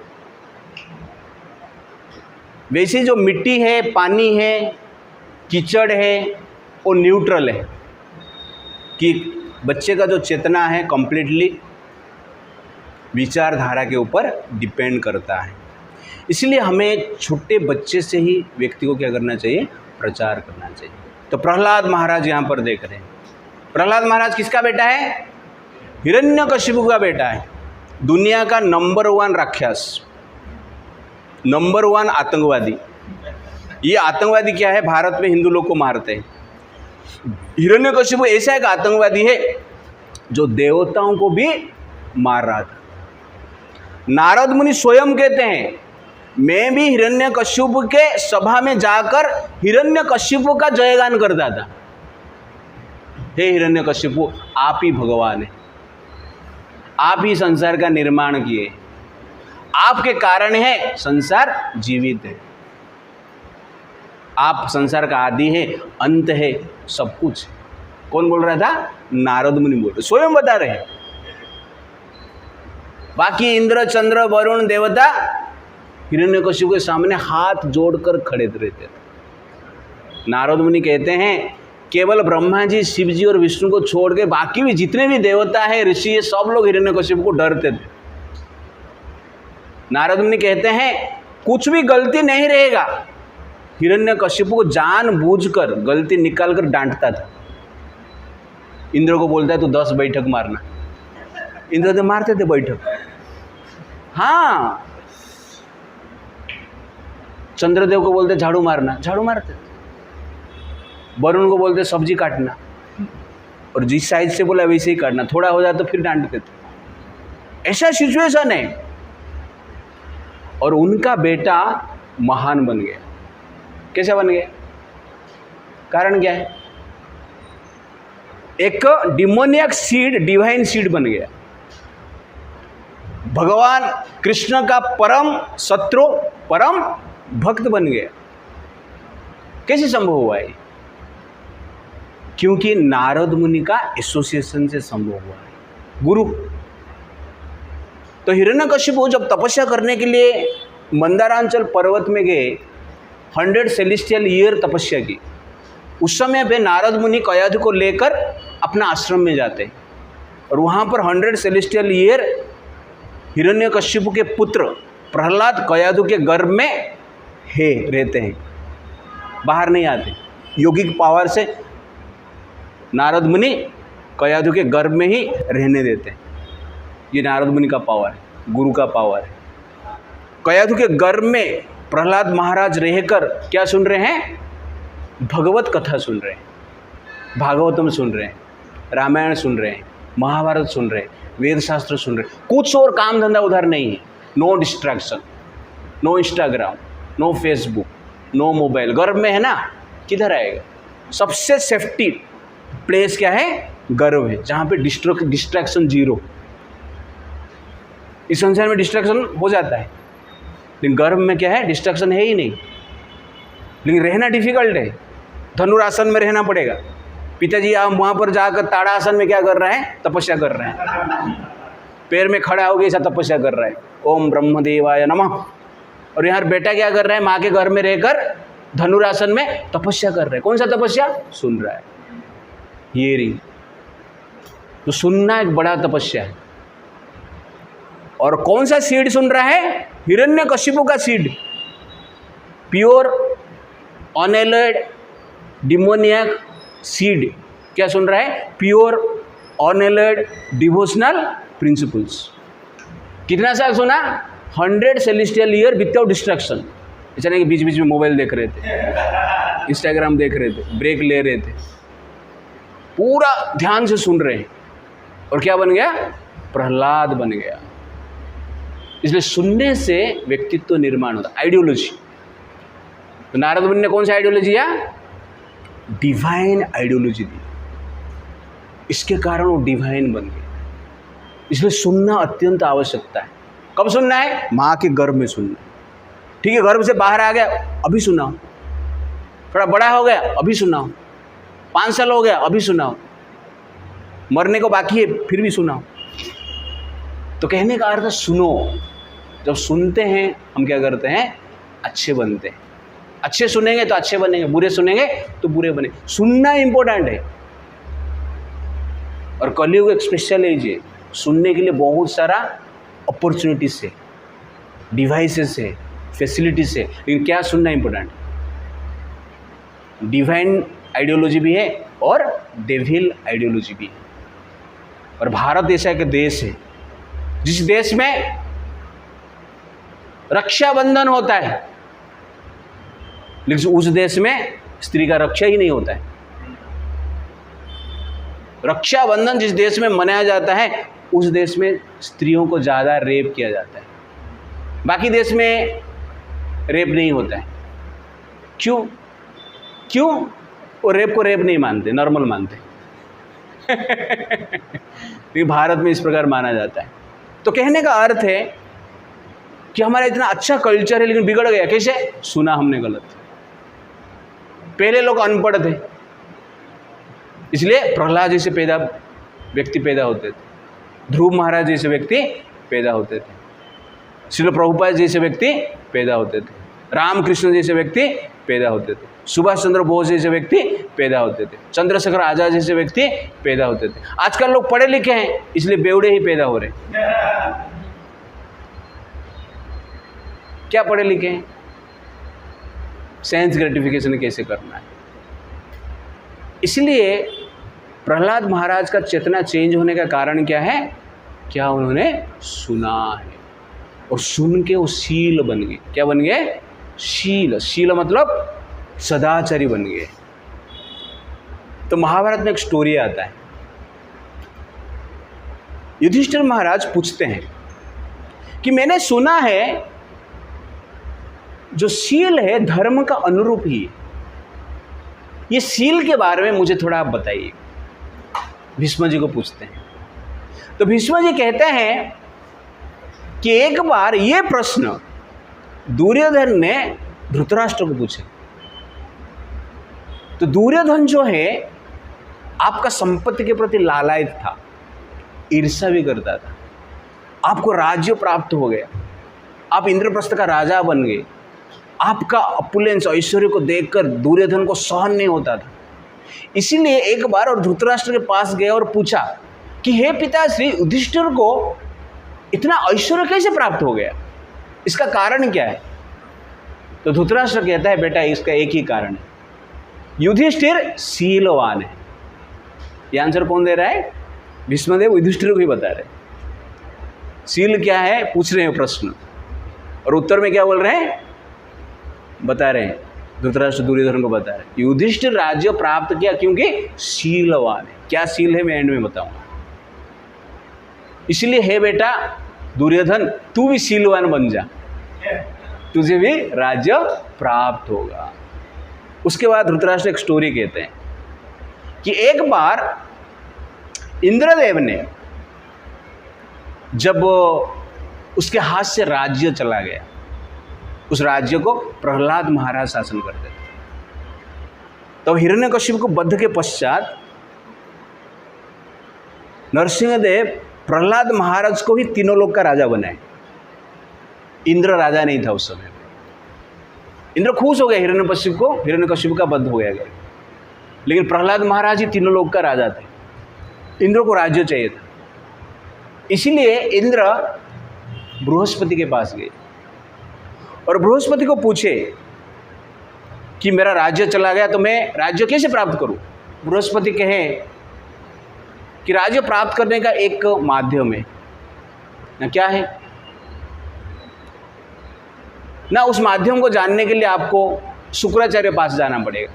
वैसी जो मिट्टी है, पानी है, कीचड़ है, वो न्यूट्रल है कि बच्चे का जो चेतना है कंप्लीटली विचारधारा के ऊपर डिपेंड करता है। इसलिए हमें छोटे बच्चे से ही व्यक्ति को क्या करना चाहिए? प्रचार करना चाहिए। तो प्रहलाद महाराज यहाँ पर देख रहे हैं। प्रहलाद महाराज किसका बेटा है? हिरण्यकशिपु का बेटा है। दुनिया का नंबर 1 राक्षस, नंबर 1 आतंकवादी। ये आतंकवादी क्या है? भारत में हिंदू लोग को मारते हैं। हिरण्यकशिपु ऐसा एक आतंकवादी है जो देवताओं को भी मार रहा था। नारद मुनि स्वयं कहते हैं मैं भी हिरण्यकशिपु के सभा में जाकर हिरण्यकशिपु का जयगान करता था। हे हिरण्यकशिपु, आप ही भगवान हैं, आप ही संसार का निर्माण किए, आपके कारण है संसार जीवित है, आप संसार का आदि है, अंत है, सब कुछ। कौन बोल रहा था? नारद मुनि बोल रहे, स्वयं बता रहे हैं। बाकी इंद्र, चंद्र, वरुण देवता हिरण्यकशिपु के सामने हाथ जोड़कर खड़े रहते थे। नारद मुनि कहते हैं केवल ब्रह्मा जी, शिव जी और विष्णु को छोड़ के बाकी भी जितने भी देवता है, ऋषि है, सब लोग हिरण्यकशिपु को डरते थे। नारद मुनि कहते हैं कुछ भी गलती नहीं रहेगा, हिरण्यकशिपु को जानबूझकर गलती निकालकर डांटता था। इंद्र को बोलता है तू 10 बैठक मारना, इंद्र तो मारते थे बैठक। हाँ, चंद्रदेव को बोलते झाड़ू मारना, झाड़ू मारते थे। वरुण को बोलते सब्जी काटना, और जिस साइज से बोला वैसे ही काटना, थोड़ा हो जाए तो फिर डांटते थे। ऐसा सिचुएशन है। और उनका बेटा महान बन गया। कैसे बन गया? कारण क्या है? एक डिमोनियक सीड डिवाइन सीड बन गया। भगवान कृष्ण का परम शत्रु परम भक्त बन गया। कैसे संभव हुआ है? क्योंकि नारद मुनि का एसोसिएशन से संभव हुआ है। गुरु तो हिरण्यकशिपु जब तपस्या करने के लिए मंदारांचल पर्वत में गए, 100 सेलेस्टियल ईयर तपस्या की, उस समय पे नारद मुनि कयाधु को लेकर अपना आश्रम में जाते हैं, और वहाँ पर 100 सेलेस्टियल ईयर हिरण्यकशिपु के पुत्र प्रहलाद कयाधु के गर्भ में रहते हैं, बाहर नहीं आते। योगिक पावर से नारद मुनि कयाधु के गर्भ में ही रहने देते हैं। ये नारद मुनि का पावर है, गुरु का पावर है। कयाधु के गर्भ में प्रहलाद महाराज रहकर क्या सुन रहे हैं? भगवत कथा सुन रहे हैं, भागवतम सुन रहे हैं, रामायण सुन रहे हैं, महाभारत सुन रहे हैं, वेद शास्त्र सुन रहे हैं। कुछ और काम धंधा उधर नहीं है। No distraction, no Instagram, no Facebook, no mobile. गर्भ में है ना, किधर आएगा? सबसे सेफ्टी प्लेस क्या है? गर्भ है, जहाँ पे डिस्ट्रैक्शन जीरो। इस संसार में डिस्ट्रैक्शन हो जाता है, लेकिन गर्भ में क्या है? डिस्ट्रैक्शन है ही नहीं। लेकिन रहना डिफिकल्ट है, धनुरासन में रहना पड़ेगा। पिताजी आप वहाँ पर जाकर ताड़ासन में क्या कर रहे हैं? तपस्या कर रहे हैं। पैर में खड़ा हो गया ऐसा तपस्या कर रहा है, ओम ब्रह्मदेवाय नमः। और यहाँ बेटा क्या कर रहा है? माँ के घर में रहकर धनुरासन में तपस्या कर रहा है। कौन सा तपस्या? सुन रहा है, हियरिंग। तो सुनना एक बड़ा तपस्या है। और कौन सा सीड सुन रहा है? हिरण्यकशिपु का seed, pure unalloyed demoniac seed. क्या सुन रहा है? Pure unalloyed devotional principles. कितना साल सुना? 100 सेलेस्टियल ईयर विदाउट डिस्ट्रैक्शन। ऐसा नहीं कि बीच बीच में मोबाइल देख रहे थे, इंस्टाग्राम देख रहे थे, ब्रेक ले रहे थे। पूरा ध्यान से सुन रहे हैं। और क्या बन गया? प्रहलाद बन गया। इसलिए सुनने से व्यक्तित्व निर्माण होता है। आइडियोलॉजी, तो नारद मुनि ने कौन सा आइडियोलॉजी दिया? डिवाइन आइडियोलॉजी दी। इसके कारण वो डिवाइन बन गए। इसलिए सुनना अत्यंत आवश्यकता है। कब सुनना है? माँ के गर्भ में सुनना। ठीक है, गर्भ से बाहर आ गया, अभी सुनाओ। थोड़ा बड़ा हो गया, अभी सुनाओ। 5 साल हो गया, अभी सुनाओ। मरने को बाकी है, फिर भी सुनाओ। तो कहने का अर्थ है सुनो। जब सुनते हैं हम क्या करते हैं? अच्छे बनते हैं। अच्छे सुनेंगे तो अच्छे बनेंगे, बुरे सुनेंगे तो बुरे बनेंगे। सुनना इंपॉर्टेंट है। और कलयुग एक स्पेशल एज है, सुनने के लिए बहुत सारा अपॉर्चुनिटीज है, डिवाइसेस है, फैसिलिटीज है। लेकिन क्या सुनना इंपॉर्टेंट? डिवाइन आइडियोलॉजी भी है और डेविल आइडियोलॉजी भी है। और भारत ऐसा एक देश है जिस देश में रक्षाबंधन होता है, लेकिन उस देश में स्त्री का रक्षा ही नहीं होता है। रक्षाबंधन जिस देश में मनाया जाता है, उस देश में स्त्रियों को ज़्यादा रेप किया जाता है। बाकी देश में रेप नहीं होता है। क्यों? वो रेप को रेप नहीं मानते, नॉर्मल मानते। लेकिन भारत में इस प्रकार माना जाता है। तो कहने का अर्थ है कि हमारा इतना अच्छा कल्चर है, लेकिन बिगड़ गया। कैसे? सुना हमने गलत। पहले लोग अनपढ़ थे, इसलिए प्रहलाद जैसे व्यक्ति पैदा होते थे, ध्रुव महाराज जैसे व्यक्ति पैदा होते थे, श्रील प्रभुपाद जैसे व्यक्ति पैदा होते थे, रामकृष्ण जैसे व्यक्ति पैदा होते थे, सुभाष चंद्र बोस जैसे व्यक्ति पैदा होते थे, चंद्रशेखर आजाद जैसे व्यक्ति पैदा होते थे। आजकल लोग पढ़े लिखे हैं, इसलिए बेवड़े ही पैदा हो रहे। क्या पढ़े लिखे हैं? सेंस ग्रेटिफिकेशन कैसे करना है। इसलिए प्रहलाद महाराज का चेतना चेंज होने का कारण क्या है? क्या उन्होंने सुना है, और सुन के वो शील बन गए। क्या बन गए? शील मतलब सदाचारी बन गए। तो महाभारत में एक स्टोरी आता है। युधिष्ठिर महाराज पूछते हैं कि मैंने सुना है जो शील है धर्म का अनुरूप ही है। ये शील के बारे में मुझे थोड़ा आप बताइए। भीष्म जी को पूछते हैं। तो भीष्म जी कहते हैं कि एक बार ये प्रश्न दुर्योधन ने धृतराष्ट्र को पूछे। तो दुर्योधन जो है आपका संपत्ति के प्रति लालायित था, ईर्ष्या भी करता था। आपको राज्य प्राप्त हो गया, आप इंद्रप्रस्थ का राजा बन गए। आपका अपुलेंस ऐश्वर्य को देखकर दुर्योधन को सहन नहीं होता था। इसीलिए एक बार और धृतराष्ट्र के पास गया और पूछा कि हे पिताश्री, युधिष्ठिर को इतना ऐश्वर्य कैसे प्राप्त हो गया, इसका कारण क्या है? तो धृतराष्ट्र कहता है बेटा इसका एक ही कारण है, युधिष्ठिर शीलवान है। ये आंसर कौन दे रहा है? भीष्मदेव युधिष्ठिर को ही बता रहे। शील क्या है पूछ रहे हैं प्रश्न, और उत्तर में क्या बोल रहे हैं, बता रहे हैं। धृतराष्ट्र दुर्योधन को बता रहे हैं युधिष्ठिर राज्य प्राप्त किया क्योंकि शीलवान है। क्या शील है मैं एंड में बताऊंगा। इसलिए हे बेटा दुर्योधन, तू भी शीलवान बन जा, तुझे भी राज्य प्राप्त होगा। उसके बाद धृतराष्ट्र एक स्टोरी कहते हैं कि एक बार इंद्रदेव ने जब उसके हाथ से राज्य चला गया, उस राज्य को प्रहलाद महाराज शासन करते थे, तो हिरण्यकशिपु को वध के पश्चात नरसिंहदेव प्रहलाद महाराज को ही तीनों लोक का राजा बनाए। इंद्र राजा नहीं था उस समय। इंद्र खुश हो गया हिरण्यकशिपु का वध हो गया, लेकिन प्रहलाद महाराज ही तीनों लोक का राजा थे। इंद्र को राज्य चाहिए था, इसीलिए इंद्र बृहस्पति के पास गए और बृहस्पति को पूछे कि मेरा राज्य चला गया तो मैं राज्य कैसे प्राप्त करूं। बृहस्पति कहे कि राज्य प्राप्त करने का एक माध्यम है ना, क्या है ना, उस माध्यम को जानने के लिए आपको शुक्राचार्य के पास जाना पड़ेगा।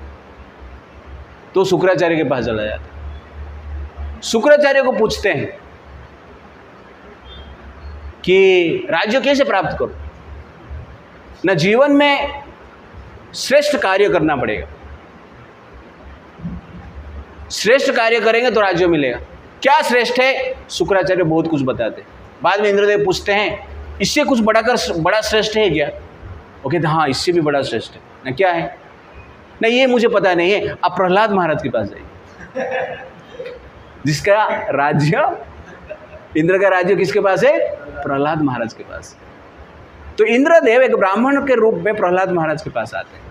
तो शुक्राचार्य के पास चला जाता, शुक्राचार्य को पूछते हैं कि राज्य कैसे प्राप्त करूं ना, जीवन में श्रेष्ठ कार्य करना पड़ेगा, श्रेष्ठ कार्य करेंगे तो राज्य मिलेगा। क्या श्रेष्ठ है, शुक्राचार्य बहुत कुछ बताते हैं। बाद में इंद्रदेव पूछते हैं इससे कुछ बड़ा श्रेष्ठ है क्या। वो कहते हाँ इससे भी बड़ा श्रेष्ठ है ना, क्या है ना, ये मुझे पता नहीं है, आप प्रहलाद महाराज के पास जाइए, जिसका राज्य, इंद्र का राज्य किसके पास है, प्रहलाद महाराज के पास। तो इंद्रदेव एक ब्राह्मण के रूप में प्रहलाद महाराज के पास आते हैं,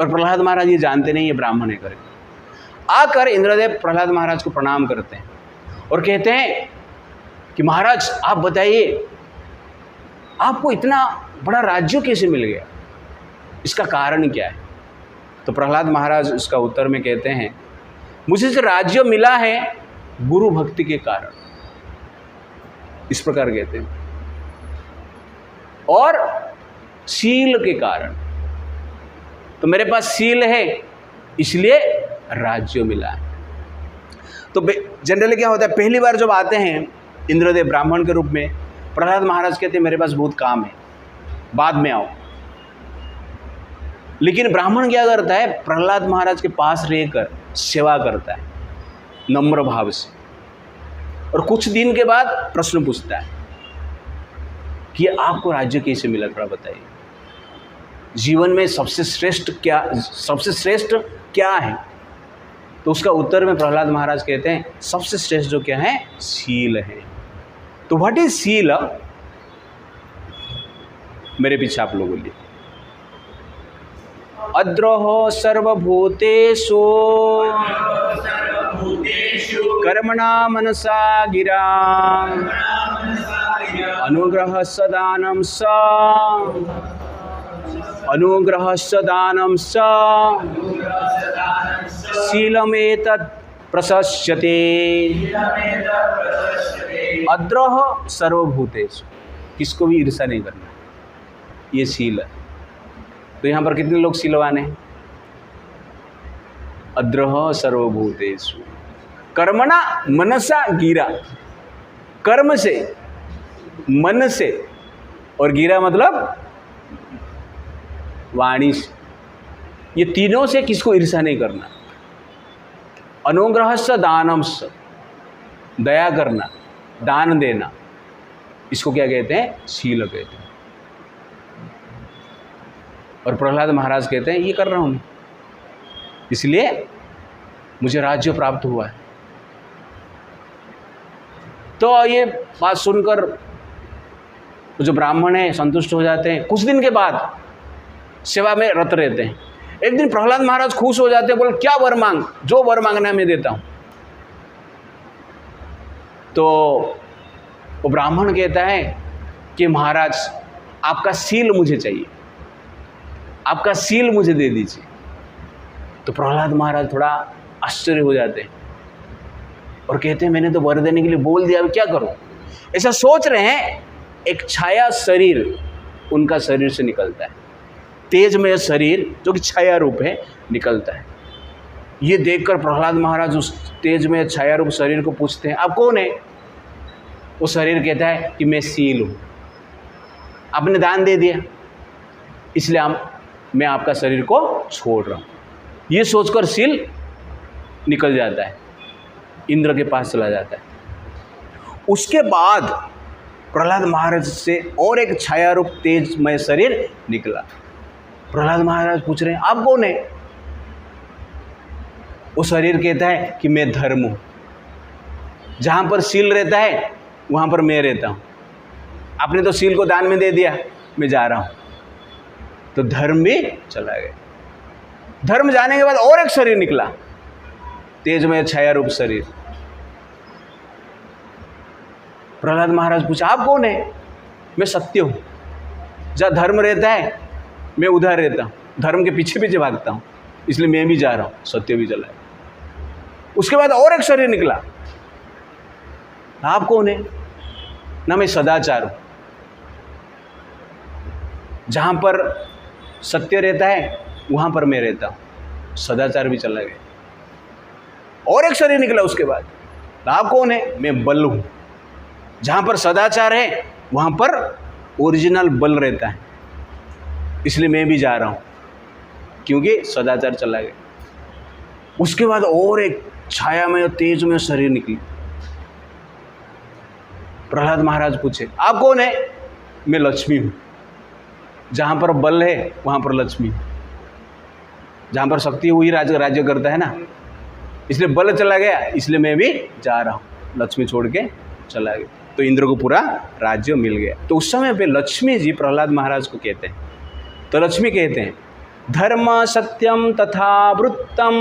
और प्रहलाद महाराज ये जानते नहीं ये ब्राह्मण है करके। आकर इंद्रदेव प्रहलाद महाराज को प्रणाम करते हैं और कहते हैं कि महाराज आप बताइए आपको इतना बड़ा राज्य कैसे मिल गया, इसका कारण क्या है। तो प्रहलाद महाराज उसका उत्तर में कहते हैं मुझे जो राज्य मिला है गुरु भक्ति के कारण, इस प्रकार कहते हैं, और शील के कारण। तो मेरे पास शील है इसलिए राज्य मिला है। तो जनरली क्या होता है, पहली बार जब आते हैं इंद्रदेव ब्राह्मण के रूप में, प्रहलाद महाराज कहते हैं मेरे पास बहुत काम है, बाद में आओ। लेकिन ब्राह्मण क्या करता है, प्रहलाद महाराज के पास रहकर सेवा करता है नम्र भाव से, और कुछ दिन के बाद प्रश्न पूछता है कि आपको राज्य कैसे मिला, थोड़ा बताइए, जीवन में सबसे श्रेष्ठ क्या है। तो उसका उत्तर में प्रहलाद महाराज कहते हैं सबसे श्रेष्ठ जो क्या है, शील है। तो व्हाट इज शील, मेरे पीछे आप लोग बोलिए। अद्रोह सर्वभूतेषु कर्मणा मनसा गिरा अनुग्रह सदानं स शीलमेतत् प्रशस्यते। अद्रोह सर्वभूतेषु, किसको भी ईर्ष्या नहीं करना, ये शील है। तो यहाँ पर कितने लोग शीलवान हैं, अद्रोह सर्वभूतेषु कर्मणा मनसा गिरा, कर्म से, मन से, और गिरा मतलब वाणी से, ये तीनों से किसको ईर्ष्या नहीं करना। अनुग्रह स दानम स, दया करना, दान देना, इसको क्या कहते हैं, शील कहते हैं। और प्रहलाद महाराज कहते हैं ये कर रहा हूँ मैं, इसलिए मुझे राज्य प्राप्त हुआ है। तो ये बात सुनकर जो ब्राह्मण है संतुष्ट हो जाते हैं। कुछ दिन के बाद सेवा में रत रहते हैं। एक दिन प्रहलाद महाराज खुश हो जाते हैं, बोले क्या वर मांग, जो वर मांगना है मैं देता हूँ। तो वो ब्राह्मण कहता है कि महाराज आपका शील मुझे चाहिए, आपका शील मुझे दे दीजिए। तो प्रहलाद महाराज थोड़ा आश्चर्य हो जाते हैं और कहते हैं मैंने तो वर देने के लिए बोल दिया, अब क्या करूं। ऐसा सोच रहे हैं, एक छाया शरीर उनका शरीर से निकलता है, तेजमय शरीर जो कि छाया रूप है निकलता है। ये देखकर प्रहलाद महाराज उस तेजमय छाया रूप शरीर को पूछते हैं, आप कौन है? वो शरीर कहता है कि मैं सील हूँ, आपने दान दे दिया इसलिए मैं आपका शरीर को छोड़ रहा हूँ। ये सोचकर सील निकल जाता है, इंद्र के पास चला जाता है। उसके बाद प्रहलाद महाराज से और एक छाया रूप तेजमय शरीर निकला। प्रहलाद महाराज पूछ रहे हैं, आप कौन है? वो शरीर कहता है कि मैं धर्म हूँ, जहाँ पर सील रहता है वहाँ पर मैं रहता हूँ। आपने तो सील को दान में दे दिया, मैं जा रहा हूँ। तो धर्म भी चला गया। धर्म जाने के बाद और एक शरीर निकला, तेजमय छाया रूप शरीर। प्रहलाद महाराज पूछा, आप कौन है? मैं सत्य हूँ, जहाँ धर्म रहता है मैं उधर रहता हूँ, धर्म के पीछे पीछे भागता हूँ, इसलिए मैं भी जा रहा हूँ। सत्य भी चला गया। उसके बाद और एक शरीर निकला, आप कौन है? ना मैं सदाचार हूँ, जहाँ पर सत्य रहता है वहाँ पर मैं रहता हूँ। सदाचार भी चला गया। और एक शरीर निकला उसके बाद, आप कौन है? मैं बल हूँ, जहाँ पर सदाचार है वहाँ पर ओरिजिनल बल रहता है, इसलिए मैं भी जा रहा हूँ, क्योंकि सदाचार चला गया। उसके बाद और एक छायामय और तेजमय शरीर निकली। प्रहलाद महाराज पूछे, आप कौन है? मैं लक्ष्मी हूँ, जहाँ पर बल है वहाँ पर लक्ष्मी, जहाँ पर शक्ति वही राज्य करता है ना, इसलिए बल चला गया, इसलिए मैं भी जा रहा हूँ, लक्ष्मी छोड़ के चला गया। तो इंद्र को पूरा राज्य मिल गया। तो उस समय पे लक्ष्मी जी प्रहलाद महाराज को कहते हैं, तो लक्ष्मी कहते हैं, धर्म सत्यम तथा वृत्तम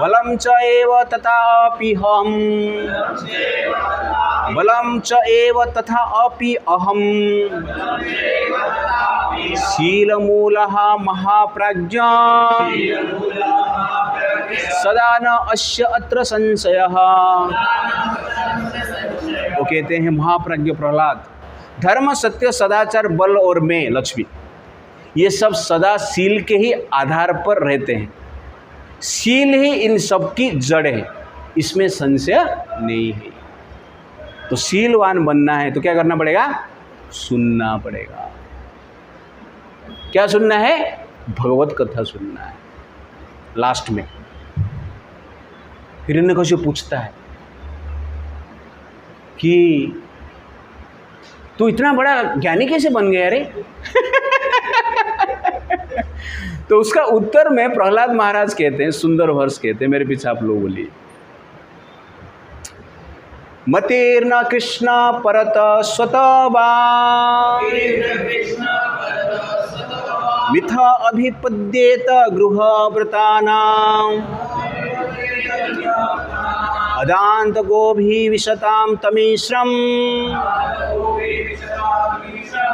बलम च एव तथापि हम बलम च एव तथापि अहम शीलमूलः महाप्राज्ञा सदा न अस्य अत्र संशयः। वो कहते हैं महाप्राज्ञ प्रहलाद, धर्म सत्य सदाचार बल और मैं लक्ष्मी, ये सब सदा शील के ही आधार पर रहते हैं। शील ही इन सब की जड़ है, इसमें संशय नहीं है। तो शीलवान बनना है तो क्या करना पड़ेगा? सुनना पड़ेगा। क्या सुनना है? भगवत कथा सुनना है। लास्ट में हिरण्यकशिपु पूछता है कि तू इतना बड़ा ज्ञानी कैसे बन गया रे? तो उसका उत्तर में प्रहलाद महाराज कहते हैं, सुंदर वर्ष कहते हैं, मेरे पीछे आप लोग बोलिए, मतेर्न कृष्ण परत स्वतवा मिथ अभिपद्येत गृहव्रतानां अदांत गोभी विशतां तमीश्रम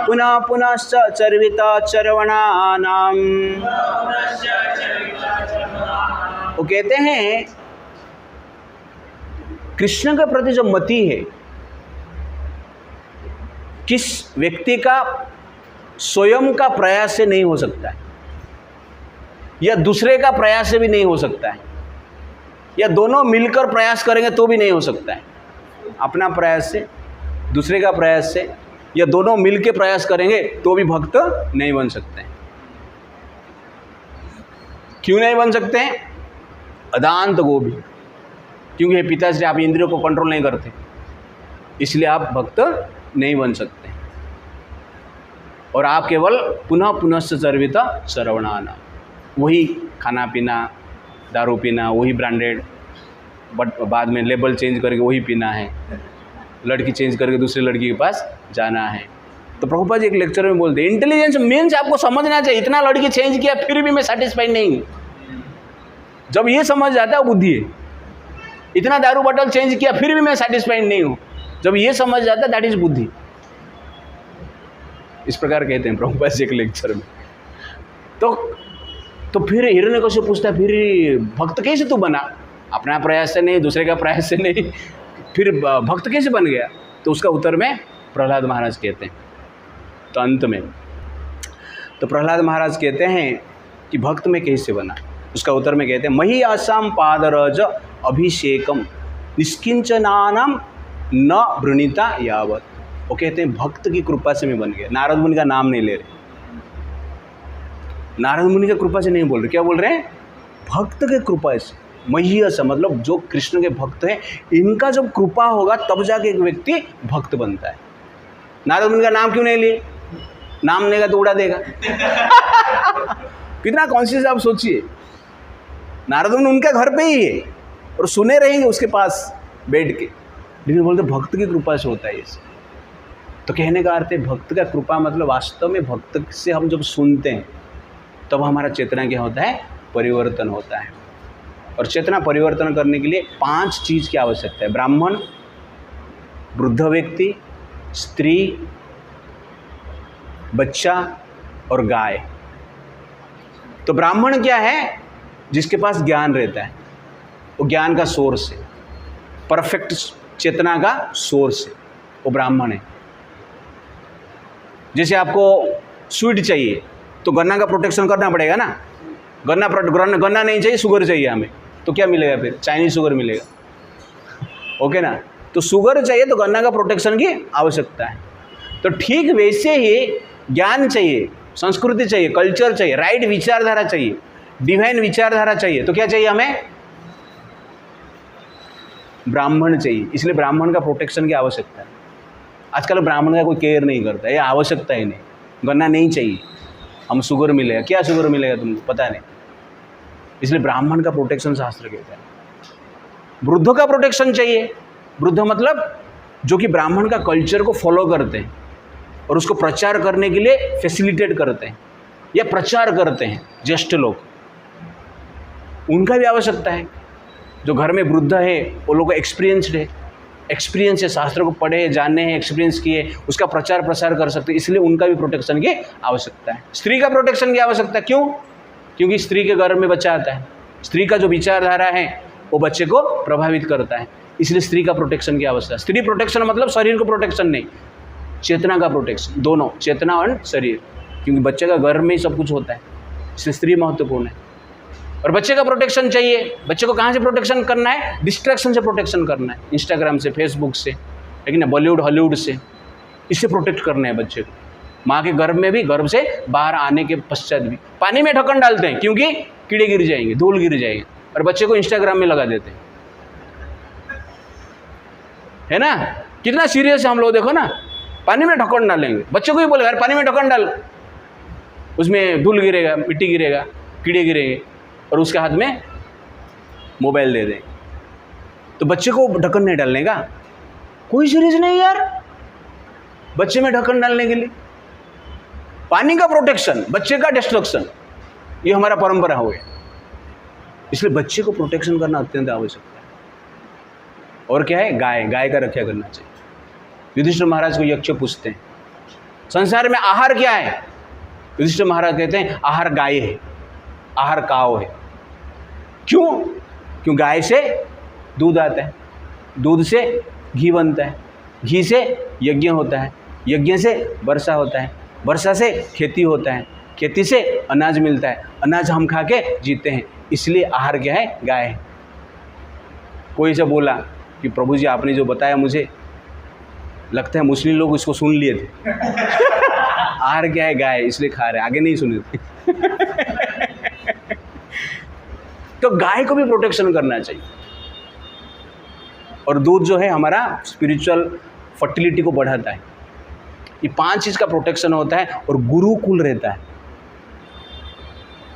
पुनः पुनश्च चर्वित चरवणानां। वो कहते हैं कृष्ण के प्रति जो मति है, किस व्यक्ति का स्वयं का प्रयास से नहीं हो सकता है, या दूसरे का प्रयास से भी नहीं हो सकता है, या दोनों मिलकर प्रयास करेंगे तो भी नहीं हो सकता है। अपना प्रयास से, दूसरे का प्रयास से, या दोनों मिलकर प्रयास करेंगे तो भी भक्त नहीं बन सकते हैं। क्यों नहीं बन सकते हैं? अदांत गोभी, क्योंकि पिताश्री आप इंद्रियों को कंट्रोल नहीं करते, इसलिए आप भक्त नहीं बन सकते। और आप केवल पुनः पुनश्च चर्वित श्रवणाना, वही खाना पीना, दारू पीना, वही ब्रांडेड, बट बाद में लेबल चेंज करके वही पीना है, लड़की चेंज करके दूसरी लड़की के पास जाना है। तो प्रभुपाद जी एक लेक्चर में बोलते हैं, इंटेलिजेंस मीन्स आपको समझना चाहिए, इतना लड़की चेंज किया फिर भी मैं सेटिस्फाइड नहीं हूँ। जब ये समझ जाता है वो बुद्धि है। इतना दारू बॉटल चेंज किया फिर भी मैं सेटिस्फाइड नहीं हूँ, जब ये समझ जाता है दैट इज बुद्धि। इस प्रकार कहते हैं प्रभुपाद जी एक लेक्चर में। तो फिर हिरण्यकशिपु पूछता है, फिर भक्त कैसे तू बना? अपना प्रयास से नहीं, दूसरे का प्रयास से नहीं, फिर भक्त कैसे बन गया? तो उसका उत्तर में प्रहलाद महाराज कहते हैं। तो अंत में तो प्रहलाद महाराज कहते हैं कि भक्त में कैसे बना, उसका उत्तर में कहते हैं मही आसाम पादरज अभिषेकम निष्किंचनानाम न वृणीता यावत। वो कहते हैं भक्त की कृपा से मैं बन गया। नारद मुनि का नाम नहीं ले रहे, नारद मुनि की कृपा से नहीं बोल रहे, क्या बोल रहे हैं? भक्त के कृपा से। महीयस मतलब जो कृष्ण के भक्त हैं, इनका जब कृपा होगा तब जाके एक व्यक्ति भक्त बनता है। नारद मुनि का नाम क्यों नहीं लिए? नाम लेगा तो उड़ा देगा। कितना कॉन्शियस आप सोचिए। नारद मुनि उनके घर पे ही है और सुने रहेंगे उसके पास बैठ के, लेकिन बोलते भक्त की कृपा से होता है ये। तो कहने का अर्थ है भक्त का कृपा मतलब वास्तव में भक्त से हम जब सुनते हैं तब हमारा चेतना क्या होता है? परिवर्तन होता है। और चेतना परिवर्तन करने के लिए 5 चीज़ की आवश्यकता है: ब्राह्मण, वृद्ध व्यक्ति, स्त्री, बच्चा और गाय। तो ब्राह्मण क्या है? जिसके पास ज्ञान रहता है, वो ज्ञान का सोर्स है, परफेक्ट चेतना का सोर्स है, वो ब्राह्मण है। जैसे आपको स्वीट चाहिए तो गन्ना का प्रोटेक्शन करना पड़ेगा ना। गन्ना नहीं चाहिए, शुगर चाहिए हमें, तो क्या मिलेगा? फिर चाइनीज शुगर मिलेगा। ओके ना? तो शुगर चाहिए तो गन्ना का प्रोटेक्शन की आवश्यकता है। तो ठीक वैसे ही ज्ञान चाहिए, संस्कृति चाहिए, कल्चर चाहिए, राइट विचारधारा चाहिए, डिवाइन विचारधारा चाहिए। तो क्या चाहिए हमें? ब्राह्मण चाहिए। इसलिए ब्राह्मण का प्रोटेक्शन की आवश्यकता है। आजकल ब्राह्मण का कोई केयर नहीं करता, ये आवश्यकता ही नहीं। गन्ना नहीं चाहिए, हम शुगर मिलेगा, क्या शुगर मिलेगा तुमको पता नहीं। इसलिए ब्राह्मण का प्रोटेक्शन शास्त्र कहता है। वृद्ध का प्रोटेक्शन चाहिए। वृद्ध मतलब जो कि ब्राह्मण का कल्चर को फॉलो करते हैं और उसको प्रचार करने के लिए फैसिलिटेट करते हैं या प्रचार करते हैं, ज्येष्ठ लोग, उनका भी आवश्यकता है। जो घर में वृद्ध है वो लोग एक्सपीरियंस्ड है, एक्सपीरियंस है, शास्त्र को पढ़े, जाने हैं, एक्सपीरियंस किए, उसका प्रचार प्रसार कर सकते हैं, इसलिए उनका भी प्रोटेक्शन की आवश्यकता है। स्त्री का प्रोटेक्शन की आवश्यकता क्यों? क्योंकि स्त्री के गर्भ में बच्चा आता है, स्त्री का जो विचारधारा है वो बच्चे को प्रभावित करता है, इसलिए स्त्री का प्रोटेक्शन की आवश्यकता है। स्त्री प्रोटेक्शन मतलब शरीर को प्रोटेक्शन नहीं, चेतना का प्रोटेक्शन, दोनों, चेतना और शरीर, क्योंकि बच्चे का गर्भ में ही सब कुछ होता है, इसलिए स्त्री महत्वपूर्ण है। और बच्चे का प्रोटेक्शन चाहिए। बच्चे को कहाँ से प्रोटेक्शन करना है? डिस्ट्रैक्शन से प्रोटेक्शन करना है, इंस्टाग्राम से, फेसबुक से, लेकिन बॉलीवुड हॉलीवुड से, इससे प्रोटेक्ट करना है बच्चे को। माँ के गर्भ में भी, गर्भ से बाहर आने के पश्चात भी पानी में ढक्कन डालते हैं, क्योंकि कीड़े गिर जाएंगे, धूल गिर जाएंगे, और बच्चे को इंस्टाग्राम में लगा देते हैं, है ना? कितना सीरियस है हम लोग, देखो ना। पानी में ढक्कन डालेंगे, बच्चे को ही बोलेगा यार पानी में ढक्कन डाल, उसमें धूल गिरेगा, मिट्टी गिरेगा, कीड़े गिरेंगे, और उसके हाथ में मोबाइल दे दें। तो बच्चे को ढक्कन नहीं डालने का कोई सीरीज नहीं यार। बच्चे में ढक्कन डालने के लिए पानी का प्रोटेक्शन, बच्चे का डिस्ट्रक्शन, ये हमारा परंपरा हो गया। इसलिए बच्चे को प्रोटेक्शन करना अत्यंत आवश्यक है। और क्या है? गाय, गाय का रक्षा करना चाहिए। युधिष्ठिर महाराज को यक्ष पूछते हैं संसार में आहार क्या है? युधिष्ठिर महाराज कहते हैं आहार गाय है, आहार काव है। क्यों? क्यों? गाय से दूध आता है, दूध से घी बनता है, घी से यज्ञ होता है, यज्ञ से वर्षा होता है, वर्षा से खेती होता है, खेती से अनाज मिलता है, अनाज हम खा के जीते हैं, इसलिए आहार क्या है? गाय है। कोई से बोला कि प्रभु जी आपने जो बताया मुझे लगता है मुस्लिम लोग इसको सुन लिए थे। आहार क्या है? गाय, इसलिए खा रहे, आगे नहीं सुने थे। तो गाय को भी प्रोटेक्शन करना चाहिए। और दूध जो है हमारा स्पिरिचुअल फर्टिलिटी को बढ़ाता है। ये 5 चीज़ का प्रोटेक्शन होता है और गुरुकुल रहता है।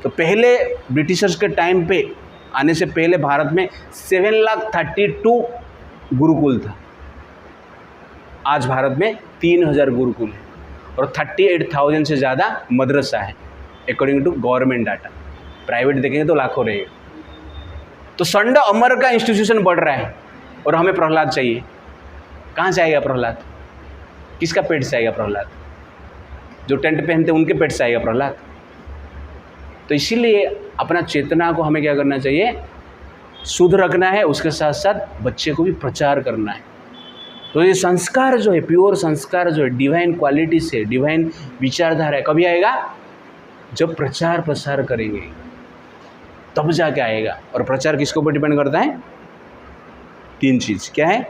तो पहले ब्रिटिशर्स के टाइम पे आने से पहले भारत में 7,32,000 गुरुकुल था। आज भारत में 3,000 गुरुकुल है और 38,000 से ज़्यादा मदरसा है according to government data. Private देखेंगे तो लाखों रहेगा। तो संड अमर का इंस्टीट्यूशन बढ़ रहा है और हमें प्रहलाद चाहिए। कहाँ से आएगा प्रहलाद? किसका पेट से आएगा प्रहलाद? जो टेंट पहनते उनके पेट से आएगा प्रहलाद। तो इसीलिए अपना चेतना को हमें क्या करना चाहिए? शुद्ध रखना है, उसके साथ साथ बच्चे को भी प्रचार करना है। तो ये संस्कार जो है, प्योर संस्कार जो है, डिवाइन क्वालिटी से, डिवाइन विचारधारा है, कभी आएगा? जब प्रचार प्रसार करेंगे तब जाके आएगा। और प्रचार किसके ऊपर डिपेंड करता है? 3 चीज़ क्या है?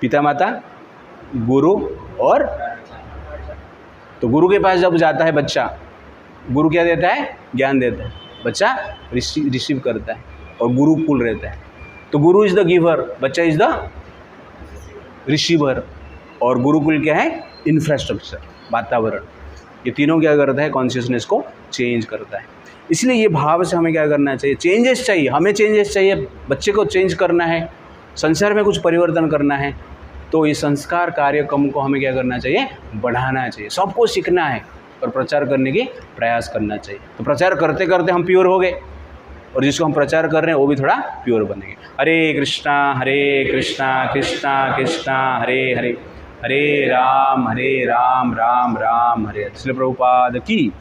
पिता माता, गुरु और तो गुरु के पास जब जाता है बच्चा, गुरु क्या देता है? ज्ञान देता है, बच्चा रिसीव करता है और गुरुकुल रहता है। तो गुरु इज द गिवर, बच्चा इज द रिसीवर, और गुरुकुल क्या है? इंफ्रास्ट्रक्चर, वातावरण। ये तीनों क्या करता है? कॉन्शियसनेस को चेंज करता है। इसलिए ये भाव से हमें क्या करना चाहिए? चेंजेस चाहिए, हमें चेंजेस चाहिए, बच्चे को चेंज करना है, संसार में कुछ परिवर्तन करना है, तो ये संस्कार कार्यक्रम को हमें क्या करना चाहिए? बढ़ाना चाहिए, सबको सीखना है और प्रचार करने की प्रयास करना चाहिए। तो प्रचार करते करते हम प्योर हो गए, और जिसको हम प्रचार कर रहे हैं वो भी थोड़ा प्योर बनेंगे। हरे कृष्णा कृष्णा कृष्णा हरे हरे, हरे राम राम राम हरे। इसलिए प्रभुपाद की